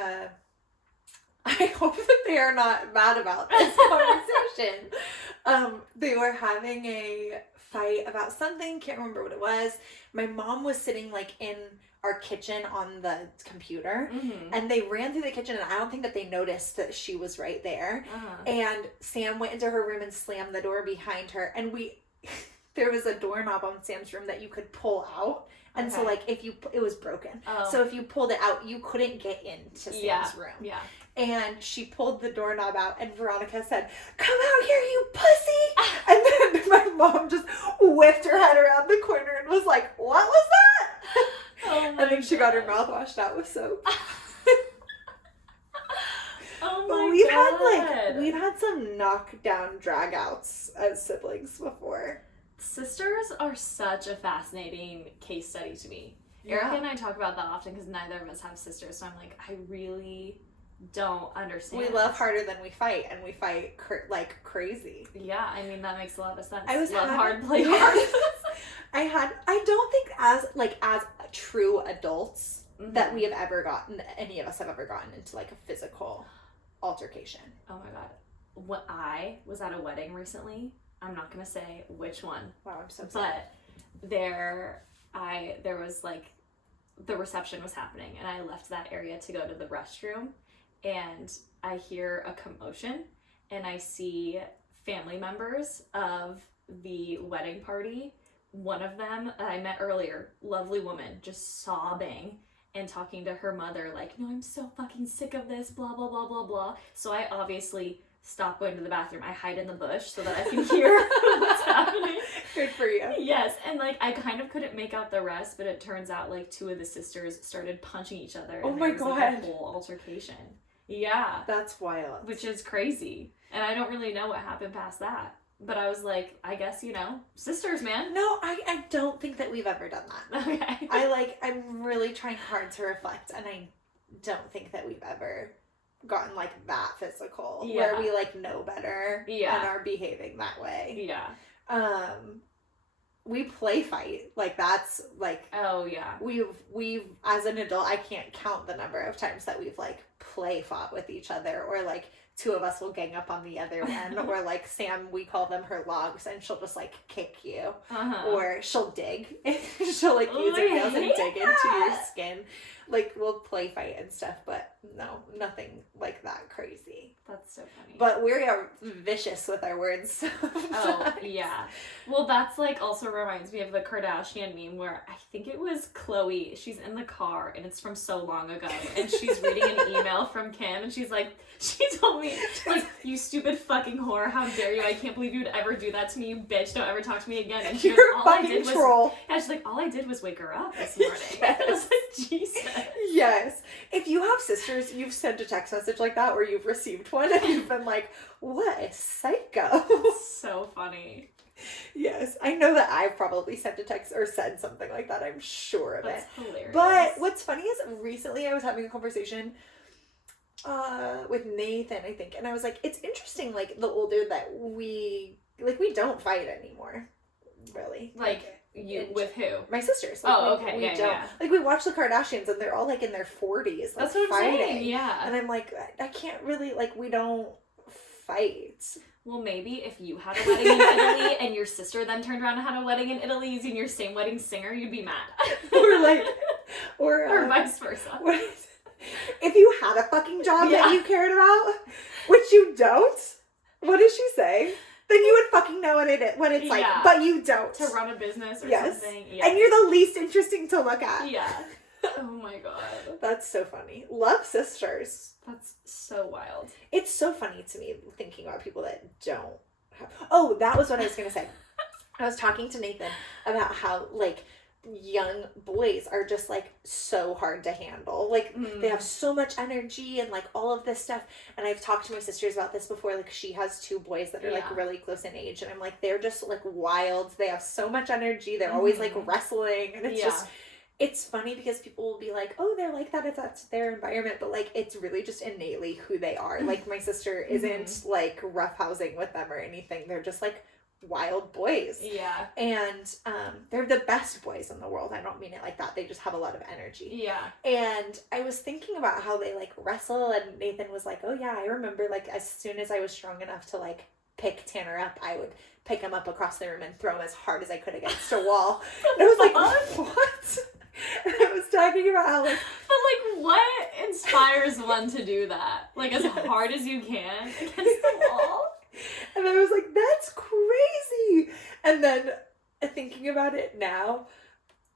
I hope that they are not mad about this conversation. They were having a fight about something, can't remember what it was. My mom was sitting like in our kitchen on the computer, and they ran through the kitchen, and I don't think that they noticed that she was right there. And Sam went into her room and slammed the door behind her, and there was a doorknob on Sam's room that you could pull out. And so, like, it was broken. So if you pulled it out, you couldn't get into Sam's room. Yeah. And she pulled the doorknob out, and Veronica said, "Come out here, you pussy!" And then my mom just whipped her head around the corner and was like, "What was that?" Oh and then she got her mouth washed out with soap. Oh But my we've had some knockdown drag-outs as siblings before. Sisters are such a fascinating case study to me. Yeah. Erica and I talk about that often because neither of us have sisters, so I'm like, I really don't understand. We love harder than we fight, and we fight like crazy. Yeah, I mean, that makes a lot of sense. I was love hard, play hard. I don't think as true adults that we have ever gotten, any of us have ever gotten into like a physical altercation. Oh my God. I was at a wedding recently. I'm not gonna say which one. Wow, I'm so sorry. But there was like, the reception was happening, and I left that area to go to the restroom, and I hear a commotion, and I see family members of the wedding party. One of them I met earlier, lovely woman, just sobbing and talking to her mother like, "No, I'm so fucking sick of this, blah, blah, blah, blah, blah." So I obviously stop going to the bathroom. I hide in the bush so that I can hear what's happening. Good for you. Yes, and like I kind of couldn't make out the rest, but it turns out like two of the sisters started punching each other. Oh and my there was, God. like, a whole altercation. Yeah. That's wild. Which is crazy. And I don't really know what happened past that. But I was like, I guess, sisters, man. No, I don't think that we've ever done that. Okay. I'm really trying hard to reflect, and I don't think that we've ever gotten like that physical where we like know better and are behaving that way. Yeah. We play fight. Like that's like, oh yeah. We've as an adult, I can't count the number of times that we've like play fought with each other, or like two of us will gang up on the other one, or like Sam, we call them her logs, and she'll just like kick you, or she'll dig. She'll like use her nails and dig into your skin. Like we'll play fight and stuff, but no, nothing like that crazy. That's so funny. But we are vicious with our words. Oh yeah. Well, that's like also reminds me of the Kardashian meme where I think it was Khloe. She's in the car and it's from so long ago, and she's reading an email from Kim, and she's like, she told me like, "You stupid fucking whore! How dare you! I can't believe you'd ever do that to me, you bitch! Don't ever talk to me again." And she goes, "All I did was troll." Yeah, she's like, "All I did was wake her up this morning." Yes. I was like, Jesus. Yes. If you have sisters, you've sent a text message like that, or you've received one, and you've been like, "What a psycho!" So funny. Yes, I know that I've probably sent a text or said something like that. I'm sure of That's it. hilarious. But what's funny is recently I was having a conversation with Nathan, I think, and I was like, it's interesting, like, the older that we don't fight anymore, really. Like you with who? My sisters. Like, okay, we yeah, don't. yeah. Like, we watch the Kardashians and they're all like in their 40s. Like, that's what I'm fighting. saying, yeah. And I'm like, I can't really, like, we don't fight. Well, maybe if you had a wedding in Italy and your sister then turned around and had a wedding in Italy using your same wedding singer, you'd be mad. Or vice versa. If you had a fucking job that you cared about, which you don't, what did she say? Then you would fucking know what it's like, but you don't. To run a business or something. Yes. And you're the least interesting to look at. Yeah. Oh my god. That's so funny. Love sisters. That's so wild. It's so funny to me thinking about people that don't have... Oh, that was what I was going to say. I was talking to Nathan about how, like, young boys are just, like, so hard to handle. Like, they have so much energy and, like, all of this stuff. And I've talked to my sisters about this before. Like, she has 2 boys that are, like, really close in age. And I'm like, they're just, like, wild. They have so much energy. They're always, like, wrestling. And it's just... It's funny because people will be like, oh, they're like that if that's their environment. But, like, it's really just innately who they are. Like, my sister isn't, like, roughhousing with them or anything. They're just, like, wild boys. Yeah. And they're the best boys in the world. I don't mean it like that. They just have a lot of energy. Yeah. And I was thinking about how they, like, wrestle. And Nathan was like, oh, yeah, I remember, like, as soon as I was strong enough to, like, pick Tanner up, I would pick him up across the room and throw him as hard as I could against a wall. And I was like, what? And I was talking about how, like... But, like, what inspires one to do that? Like, as hard as you can against the wall? And I was like, that's crazy! And then, thinking about it now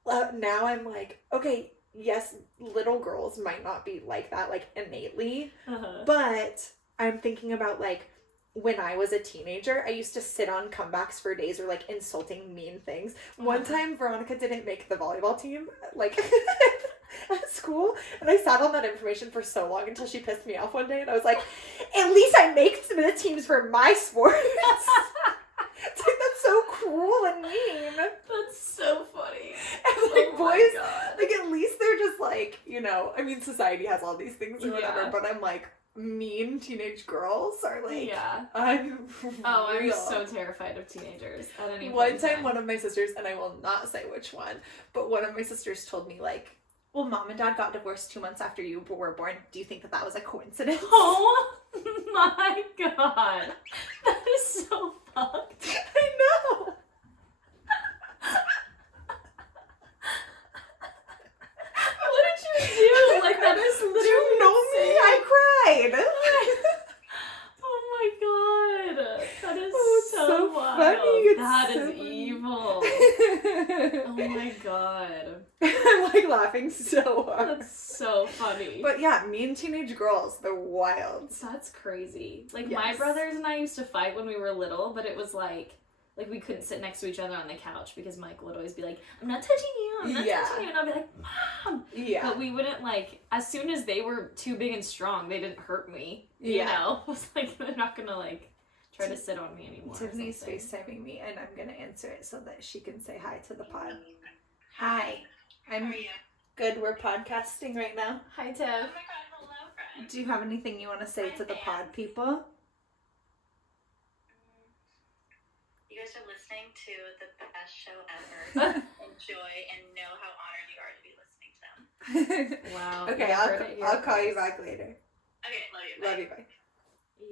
I'm like, okay, yes, little girls might not be like that, like, innately, but I'm thinking about, like, when I was a teenager, I used to sit on comebacks for days or, like, insulting mean things. One time, Veronica didn't make the volleyball team, like, at school, and I sat on that information for so long until she pissed me off one day, and I was like, at least I make some of the teams for my sport. It's like, that's so cruel and mean. That's so funny. And, like, boys, like, at least they're just, like, you know, I mean, society has all these things or whatever, but I'm like, mean teenage girls are like, I'm so terrified of teenagers at any point. One time, one of my sisters, and I will not say which one, but one of my sisters told me, like, well, Mom and Dad got divorced 2 months after you were born. Do you think that was a coincidence? Oh my god. That is so fucked. I know. What did you do? Like, that is literally Do you know me? I cried. Oh my god. That is so wild. Funny. That is evil. Oh my god. I'm like laughing so hard. That's so funny. But yeah, mean teenage girls, they're wild. That's crazy. Like, my brothers and I used to fight when we were little, but it was like we couldn't sit next to each other on the couch because Mike would always be like, I'm not touching you, I'm not touching you. And I'd be like, Mom. Yeah. But we wouldn't, like, as soon as they were too big and strong, they didn't hurt me. You know? It was like, they're not gonna, like, try to sit on me anymore. Tiffany's FaceTiming me, and I'm gonna answer it so that she can say hi to the pod. Hi. I'm good. We're podcasting right now. Hi, Tiff. Oh my god, hello, friend. Do you have anything you want to say to the pod people? You guys are listening to the best show ever. Enjoy and know how honored you are to be listening to them. Wow. Okay, I'll call you back later. Okay, love you. Love you, bye.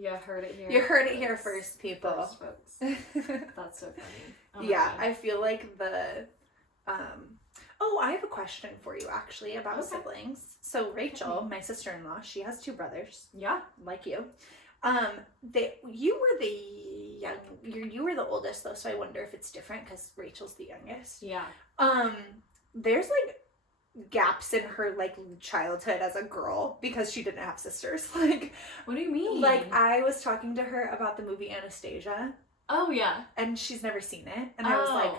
You heard it here. You heard it here first, people. First, folks. That's so funny. Oh yeah, I feel like the oh, I have a question for you actually about siblings. So Rachel, my sister-in-law, she has 2 brothers. Yeah, like you. You were the oldest though, so I wonder if it's different because Rachel's the youngest. Yeah. There's like gaps in her like childhood as a girl because she didn't have sisters. Like, what do you mean? Like, I was talking to her about the movie Anastasia. Oh yeah. And she's never seen it, and I was like,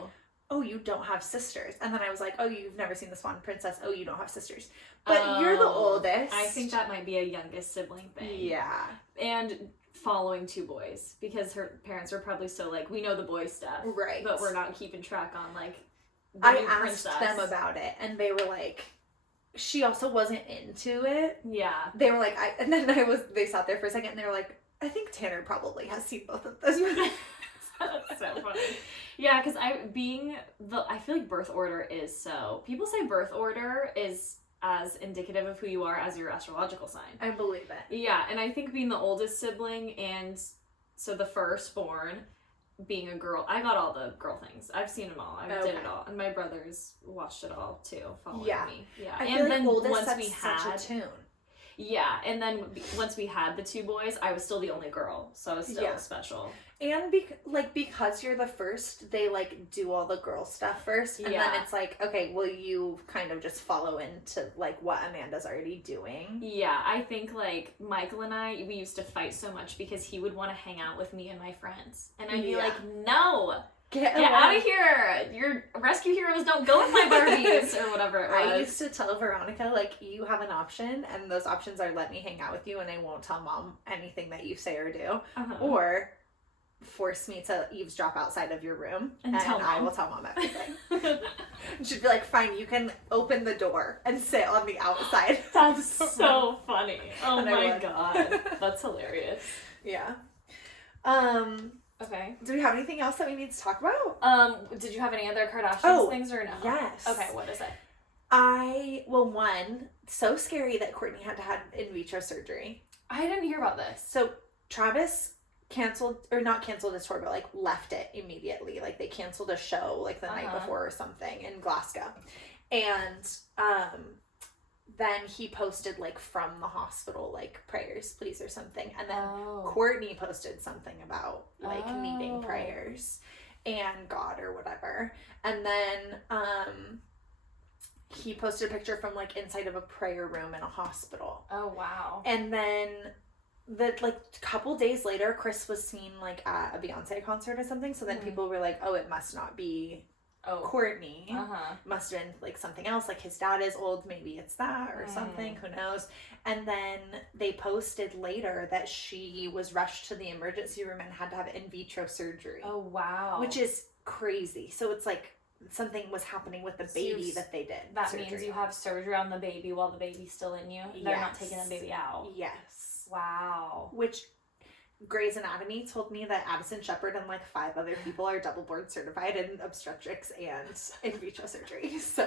oh, you don't have sisters. And then I was like, oh, you've never seen The Swan Princess. Oh, you don't have sisters. But you're the oldest. I think that might be a youngest sibling thing. Yeah. And following two boys because her parents were probably still like, we know the boy stuff, right? But we're not keeping track on like. I asked them about it, and they were like, she also wasn't into it. Yeah. They were like, and then they sat there for a second, and they were like, I think Tanner probably has seen both of those movies. That's so funny. Yeah, because I feel like birth order is so. People say birth order is as indicative of who you are as your astrological sign. I believe it. Yeah, and I think being the oldest sibling and so the firstborn, being a girl, I got all the girl things. I've seen them all. I did it all, and my brothers watched it all too, following me. Yeah, I and feel then like oldest once sets we had such a tune. Yeah, and then once we had the two boys, I was still the only girl, so I was still special. And because you're the first, they like do all the girl stuff first, and then it's like, okay, will you kind of just follow into like what Amanda's already doing? Yeah, I think like Michael and I, we used to fight so much because he would want to hang out with me and my friends, and I'd be like, no. Get out of here! Your rescue heroes don't go with my Barbies, or whatever it was. I used to tell Veronica, like, you have an option, and those options are let me hang out with you, and I won't tell Mom anything that you say or do, or force me to eavesdrop outside of your room, and I will tell Mom everything. She'd be like, fine, you can open the door and sit on the outside. That's so funny. Oh my god. That's hilarious. Yeah. Okay. Do we have anything else that we need to talk about? Did you have any other Kardashian things or no? Yes. Okay, what is it? One, so scary that Kourtney had to have in vitro surgery. I didn't hear about this. So Travis not canceled his tour, but like left it immediately. Like they canceled a show like the night before or something in Glasgow. And then he posted like from the hospital, like prayers please or something. And then Kourtney posted something about like needing prayers and God or whatever. And then he posted a picture from like inside of a prayer room in a hospital. Oh wow. And then a couple days later, Chris was seen like at a Beyonce concert or something. So then people were like, oh, it must not be Kourtney. Must have been like something else, like his dad is old, maybe it's that or something, who knows. And then they posted later that she was rushed to the emergency room and had to have in vitro surgery. Oh wow. Which is crazy. So it's like something was happening with the baby that they did. That means you have surgery on the baby while the baby's still in you. They're not taking the baby out. Yes. Wow. Which Grey's Anatomy told me that Addison Shepherd and like 5 other people are double board certified in obstetrics and in vitro surgery. So,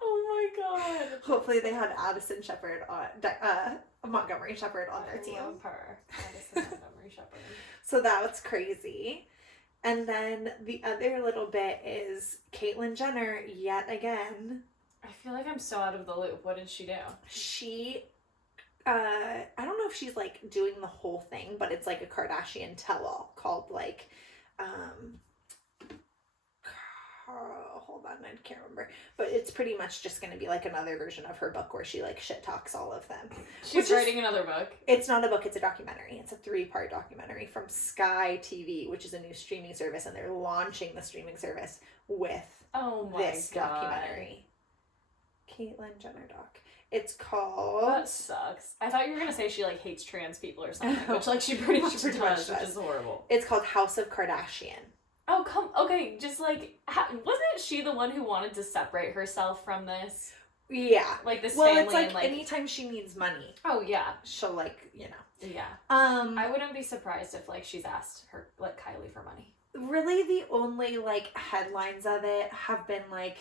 oh my god! Hopefully they had Addison Shepherd on Montgomery Shepherd on their team. I love her, Addison Montgomery Shepherd. So that's crazy. And then the other little bit is Caitlyn Jenner yet again. I feel like I'm so out of the loop. What did she do? She I don't know if she's like doing the whole thing, but it's like a Kardashian tell-all called like hold on, I can't remember, but it's pretty much just going to be like another version of her book where she like shit talks all of them. She's writing another book. It's not a book, it's a documentary. It's a 3-part documentary from Sky TV, which is a new streaming service, and they're launching the streaming service with this documentary. Caitlyn Jenner doc. It's called... That sucks. I thought you were going to say she, like, hates trans people or something, which, like, she pretty much does, which is horrible. It's called House of Kardashian. Oh, okay, just, like, wasn't she the one who wanted to separate herself from this? Yeah. Like, this family it's like, and, like... anytime she needs money. Oh, yeah. She'll, like, you know. Yeah. I wouldn't be surprised if, like, she's asked her, like, Kylie for money. Really, the only, like, headlines of it have been, like,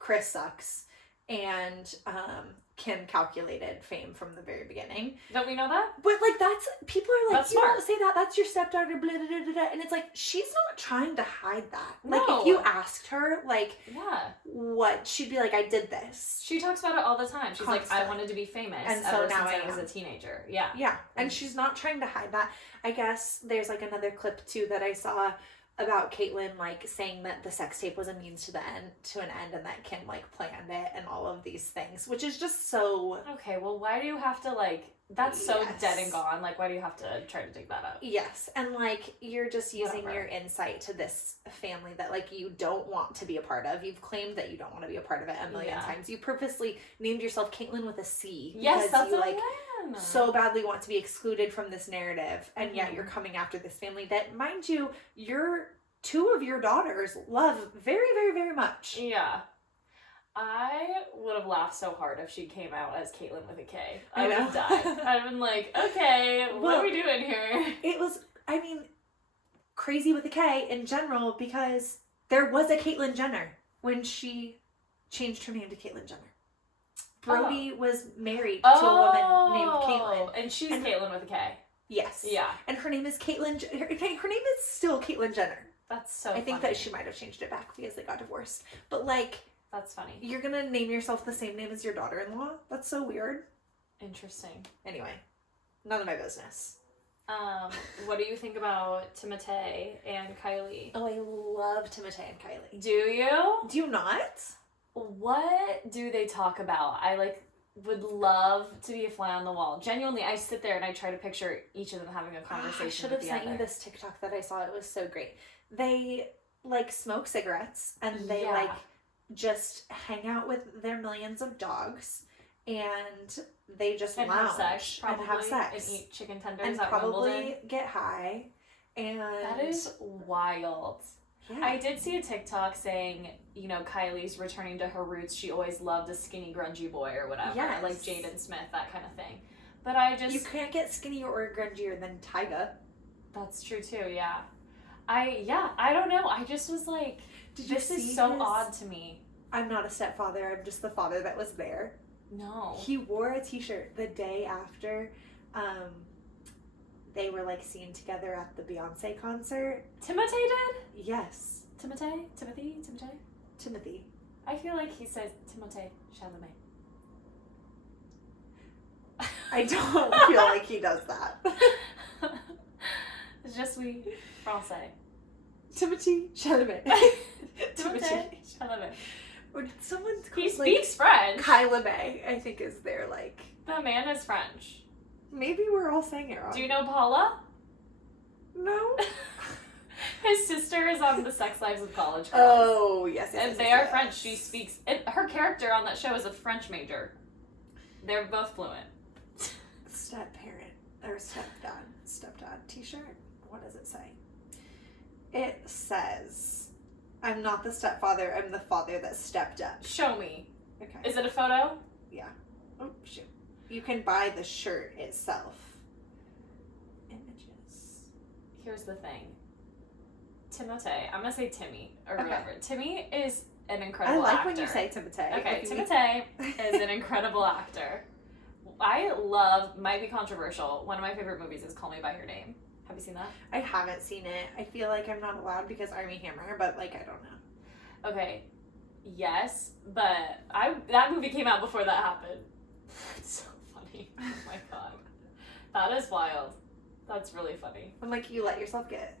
Chris sucks and, Kim calculated fame from the very beginning. Don't we know that? But, like, people are like, that's you smart. don't say that, that's your stepdaughter, blah, blah, blah, blah. And it's like, she's not trying to hide that. No. Like, if you asked her, like, yeah, she'd be like, I did this. She talks about it all the time. She's like, I wanted to be famous. And so now I was a teenager. Yeah. Yeah. And she's not trying to hide that. I guess there's, like, another clip, too, that I saw about Caitlyn, like, saying that the sex tape was a means to an end, and that Kim, like, planned it and all of these things, which is just so... Okay, well, why do you have to, like, That's so dead and gone. Like, why do you have to try to dig that up? Yes. And, like, you're just using your insight to this family that, like, you don't want to be a part of. You've claimed that you don't want to be a part of it a million times. You purposely named yourself Caitlyn with a C. Yes, that's you, what like, I am. So badly want to be excluded from this narrative. And yet you're coming after this family that, mind you, two of your daughters love very, very, very much. Yeah. I would have laughed so hard if she came out as Caitlyn with a K. I would have died. I'd have been like, okay, what are we doing here? It was, I mean, crazy with a K in general because there was a Caitlyn Jenner when she changed her name to Caitlyn Jenner. Brody was married to a woman named Caitlyn. And she's Caitlyn with a K. Yes. Yeah. And her name is Caitlyn, her name is still Caitlyn Jenner. That's so I think that she might have changed it back because they got divorced. But, like... That's funny. You're gonna name yourself the same name as your daughter-in-law? That's so weird. Interesting. Anyway, none of my business. What do you think about Timothée and Kylie? Oh, I love Timothée and Kylie. Do you? Do you not? What do they talk about? I, like, would love to be a fly on the wall. Genuinely, I sit there and I try to picture each of them having a conversation. I should have sent you this TikTok that I saw. It was so great. They, like, smoke cigarettes and they, like... just hang out with their millions of dogs and they just lounge have sex, and have sex and eat chicken tenders and at probably Wimbledon. Get high. And that is wild. Yeah. I did see a TikTok saying, you know, Kylie's returning to her roots. She always loved a skinny grungy boy or whatever, like Jaden Smith, that kind of thing. But you can't get skinnier or grungier than Tyga. That's true too. Yeah. I don't know. I just was like, this is so odd to me. I'm not a stepfather. I'm just the father that was there. No. He wore a t-shirt the day after they were, like, seen together at the Beyonce concert. Timothée did? Yes. Timothy? I feel like he says Timothée Chalamet. I don't feel like he does that. Je suis français. Timothée Chalamet. Timothée Chalamet. He speaks French. Kyla May, I think, is there, like... The man is French. Maybe we're all saying it wrong. Do you know Paula? No. His sister is on the Sex Lives of College Girls. Oh, yes. And they are French. She speaks... her character on that show is a French major. They're both fluent. Step-parent, or stepdad t-shirt. What does it say? It says, I'm not the stepfather, I'm the father that stepped up. Show me. Okay. Is it a photo? Yeah. Oh, shoot. You can buy the shirt itself. Images. Here's the thing. Timothée, I'm going to say Timmy, or whatever. Timmy is an incredible actor. I like when you say Timothée. Okay, Timothée is an incredible actor. Might be controversial, one of my favorite movies is Call Me By Your Name. Have you seen that? I haven't seen it. I feel like I'm not allowed because Armie Hammer, but, like, I don't know. Okay. Yes, but that movie came out before that happened. It's so funny. Oh my god. That is wild. That's really funny. And, like, you let yourself get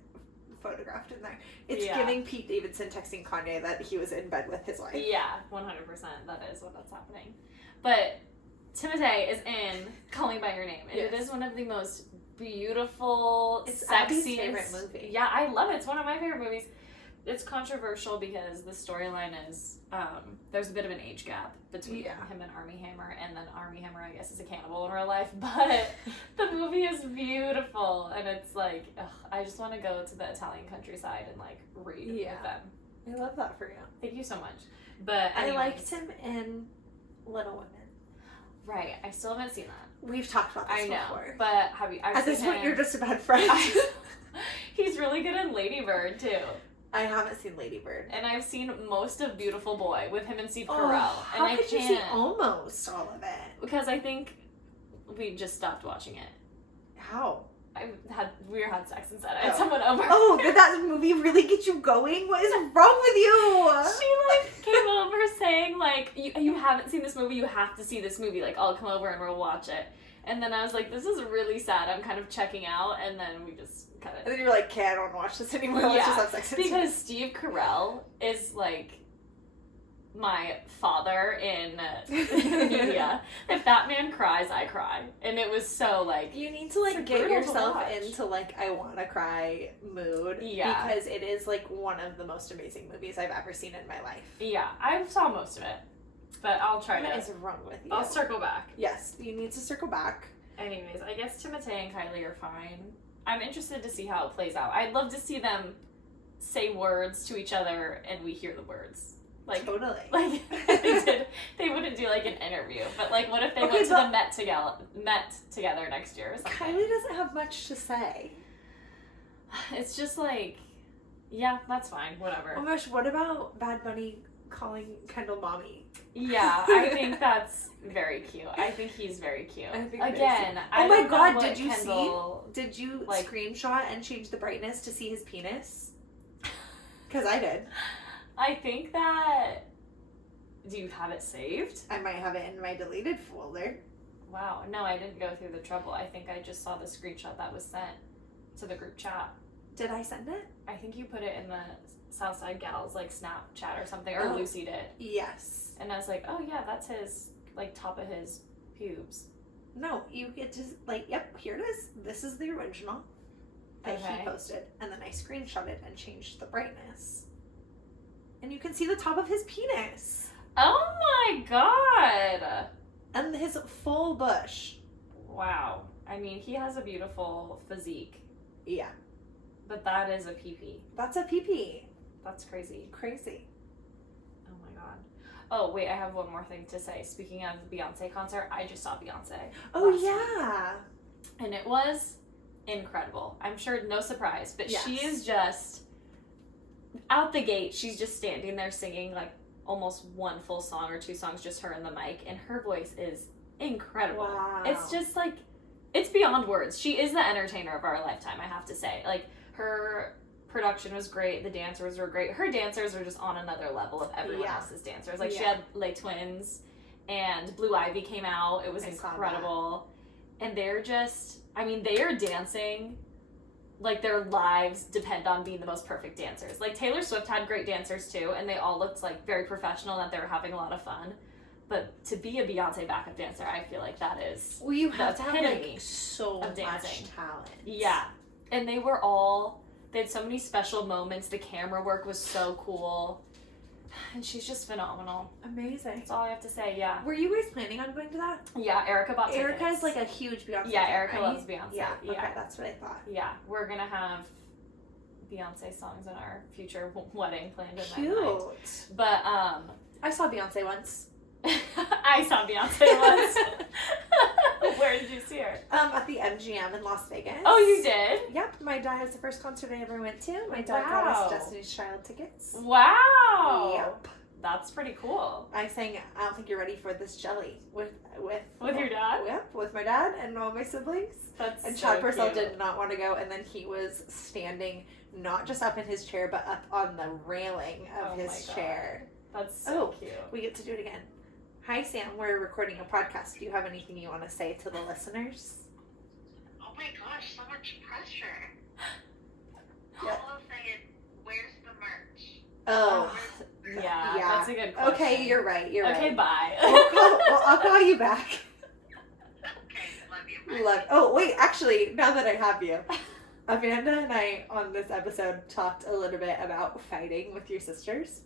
photographed in there. It's giving Pete Davidson texting Kanye that he was in bed with his wife. Yeah, 100%. That is that's happening. But Timothée is in Call Me By Your Name. And it is one of the most beautiful, sexy favorite movie. Yeah, I love it. It's one of my favorite movies. It's controversial because the storyline is there's a bit of an age gap between him and Armie Hammer, and then Armie Hammer, I guess, is a cannibal in real life. But the movie is beautiful, and it's like, I just want to go to the Italian countryside and, like, read with them. I love that for you. Thank you so much. But I liked him in Little Women. Right, I still haven't seen that. We've talked about this before. But have you? At this point, you're just a bad friend. He's really good in Lady Bird too. I haven't seen Lady Bird. And I've seen most of Beautiful Boy with him and Steve Carell. How could you see almost all of it? Because I think we just stopped watching it. How? We had sex instead. I had someone over. Oh, did that movie really get you going? What is wrong with you? She, like, came over saying, like, you haven't seen this movie, you have to see this movie. Like, I'll come over and we'll watch it. And then I was like, this is really sad. I'm kind of checking out. And then we just kind of... And then you're like, okay, I don't want to watch this anymore. Let's just have sex. Because Steve Carell is, like, my father in media. If that man cries, I cry. And it was so, like... You need to, like, get yourself into, like, I wanna cry mood. Yeah. Because it is, like, one of the most amazing movies I've ever seen in my life. Yeah, I saw most of it. But I'll try What to... is wrong with you? I'll circle back. Yes, you need to circle back. Anyways, I guess Timothée and Kylie are fine. I'm interested to see how it plays out. I'd love to see them say words to each other and we hear the words. Like, totally. Like, they wouldn't do, like, an interview. But, like, what if they went to the Met together next year or something? Kylie doesn't have much to say. It's just, like, yeah, that's fine. Whatever. Oh, gosh, what about Bad Bunny calling Kendall mommy? Yeah, I think that's very cute. I think he's very cute. Again, oh my God, did you screenshot and change the brightness to see his penis? Because I did. I think that... Do you have it saved? I might have it in my deleted folder. Wow. No, I didn't go through the trouble. I think I just saw the screenshot that was sent to the group chat. Did I send it? I think you put it in the Southside Gals, like, Snapchat or something. Or Lucy did. Yes. And I was like, oh, yeah, that's his, like, top of his pubes. No, you get to, like, yep, here it is. This is the original that he posted. And then I screenshot it and changed the brightness. And you can see the top of his penis. Oh my God. And his full bush. Wow. I mean, he has a beautiful physique. Yeah. But that is a pee-pee. That's a pee-pee. That's crazy. Crazy. Oh my God. Oh, wait, I have one more thing to say. Speaking of the Beyonce concert, I just saw Beyonce. Oh, yeah. Week. And it was incredible. I'm sure, no surprise, but she is just... Out the gate, she's just standing there singing, like, almost one full song or two songs, just her and the mic, and her voice is incredible. Wow. It's just, like, it's beyond words. She is the entertainer of our lifetime, I have to say. Like, her production was great, the dancers were great. Her dancers are just on another level of everyone else's dancers. Like, she had Les Twins, and Blue Ivy came out. It was incredible. And they're just, I mean, they are dancing... Like, their lives depend on being the most perfect dancers. Like, Taylor Swift had great dancers, too, and they all looked, like, very professional, and that they were having a lot of fun. But to be a Beyonce backup dancer, I feel like that is you have to have, like, so much talent. Yeah. And they had so many special moments. The camera work was so cool. And she's just phenomenal. Amazing. That's all I have to say, yeah. Were you guys planning on going to that? Yeah, Erica bought tickets. Erica is, like, a huge Beyonce Yeah, fan, Erica right? loves Beyonce. Yeah, okay, that's what I thought. Yeah, we're going to have Beyonce songs in our future wedding planned in my mind. But, I saw Beyonce once. I saw Beyonce once. Where did you see her? At the MGM in Las Vegas. Oh, you did? Yep. My dad was the first concert I ever went to. My dad got us Destiny's Child tickets. Wow. Yep. That's pretty cool. I sang I Don't Think You're Ready for This Jelly with your dad? Yep, with my dad and all my siblings. And so Chad Purcell cute. did not want to go, and then he was standing not just up in his chair, but up on the railing of his chair. That's so cute. We get to do it again. Hi, Sam. We're recording a podcast. Do you have anything you want to say to the listeners? Oh my gosh, so much pressure. Yeah. All I'll say is, where's the merch? Oh, yeah, that's a good question. Okay, you're right. Okay, bye. I'll call you back. Okay, love you. Oh, wait, actually, now that I have you, Amanda and I, on this episode, talked a little bit about fighting with your sisters.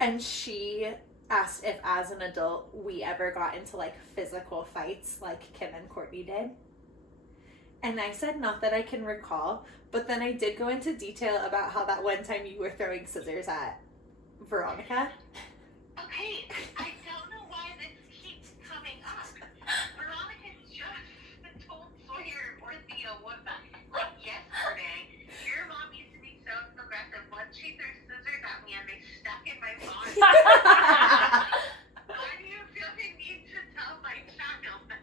And she asked if, as an adult, we ever got into, like, physical fights like Kim and Courtney did. And I said, not that I can recall, but then I did go into detail about how that one time you were throwing scissors at Veronica. Okay, I don't know why this keeps coming up. Veronica just told Sawyer or Theo like yesterday, your mom used to be so aggressive. Once she threw scissors at me and they stuck in my body. Why do you feel the need to tell my child that?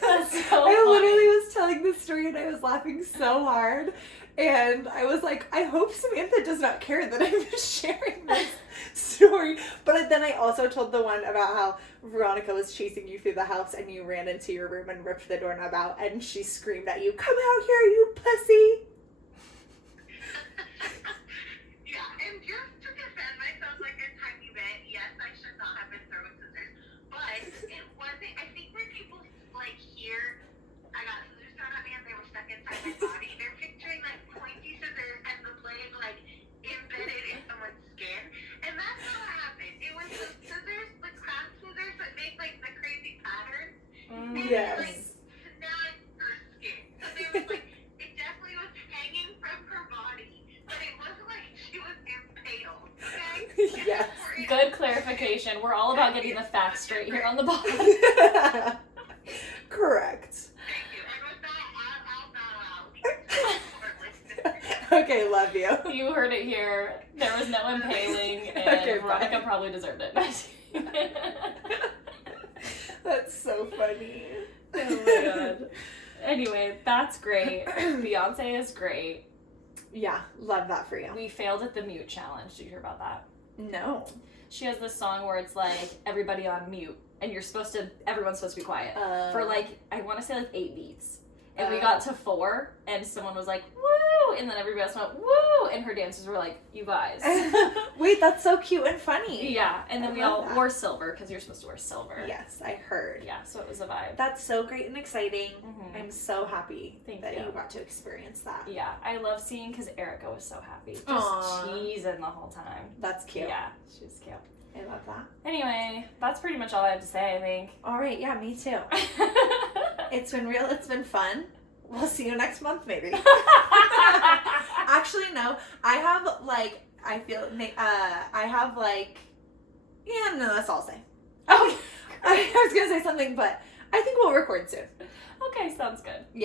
That's so I funny. literally was telling this story and I was laughing so hard. And I was like, I hope Samantha does not care that I'm sharing this story. But then I also told the one about how Veronica was chasing you through the house and you ran into your room and ripped the doorknob out and she screamed at you, "Come out here, you pussy!" Yeah, and just to defend myself, like a time Yes. Good clarification. We're all about getting the facts straight here on the pod. Correct. Thank you. And with that, I'll bow out. Okay, love you. You heard it here. There was no impaling, and Okay, Veronica bye. probably deserved it. That's so funny. Oh my god. Anyway, that's great. Beyonce is great. Yeah, love that for you. We failed at the mute challenge. Did you hear about that? No. She has this song where it's like everybody on mute, and everyone's supposed to be quiet for like, I want to say like 8 beats. And we got to 4, and someone was like, woo! And then everybody else went, woo! And her dancers were like, you guys. Wait, that's so cute and funny. Yeah, and then I we love all that. wore silver, because you're supposed to wear silver. Yes, I heard. Yeah, so it was a vibe. That's so great and exciting. Mhm. I'm so happy Thank that you. you got to experience that. Yeah, I love seeing, because Erica was so happy. Just Aw. cheesing the whole time. That's cute. Yeah, she was cute. I love that. Anyway, that's pretty much all I have to say, I think. All right, yeah, me too. It's been real, it's been fun. We'll see you next month, maybe. Actually, no. I have, yeah, no, that's all I'll say. Okay. I was going to say something, but I think we'll record soon. Okay, sounds good. Yeah.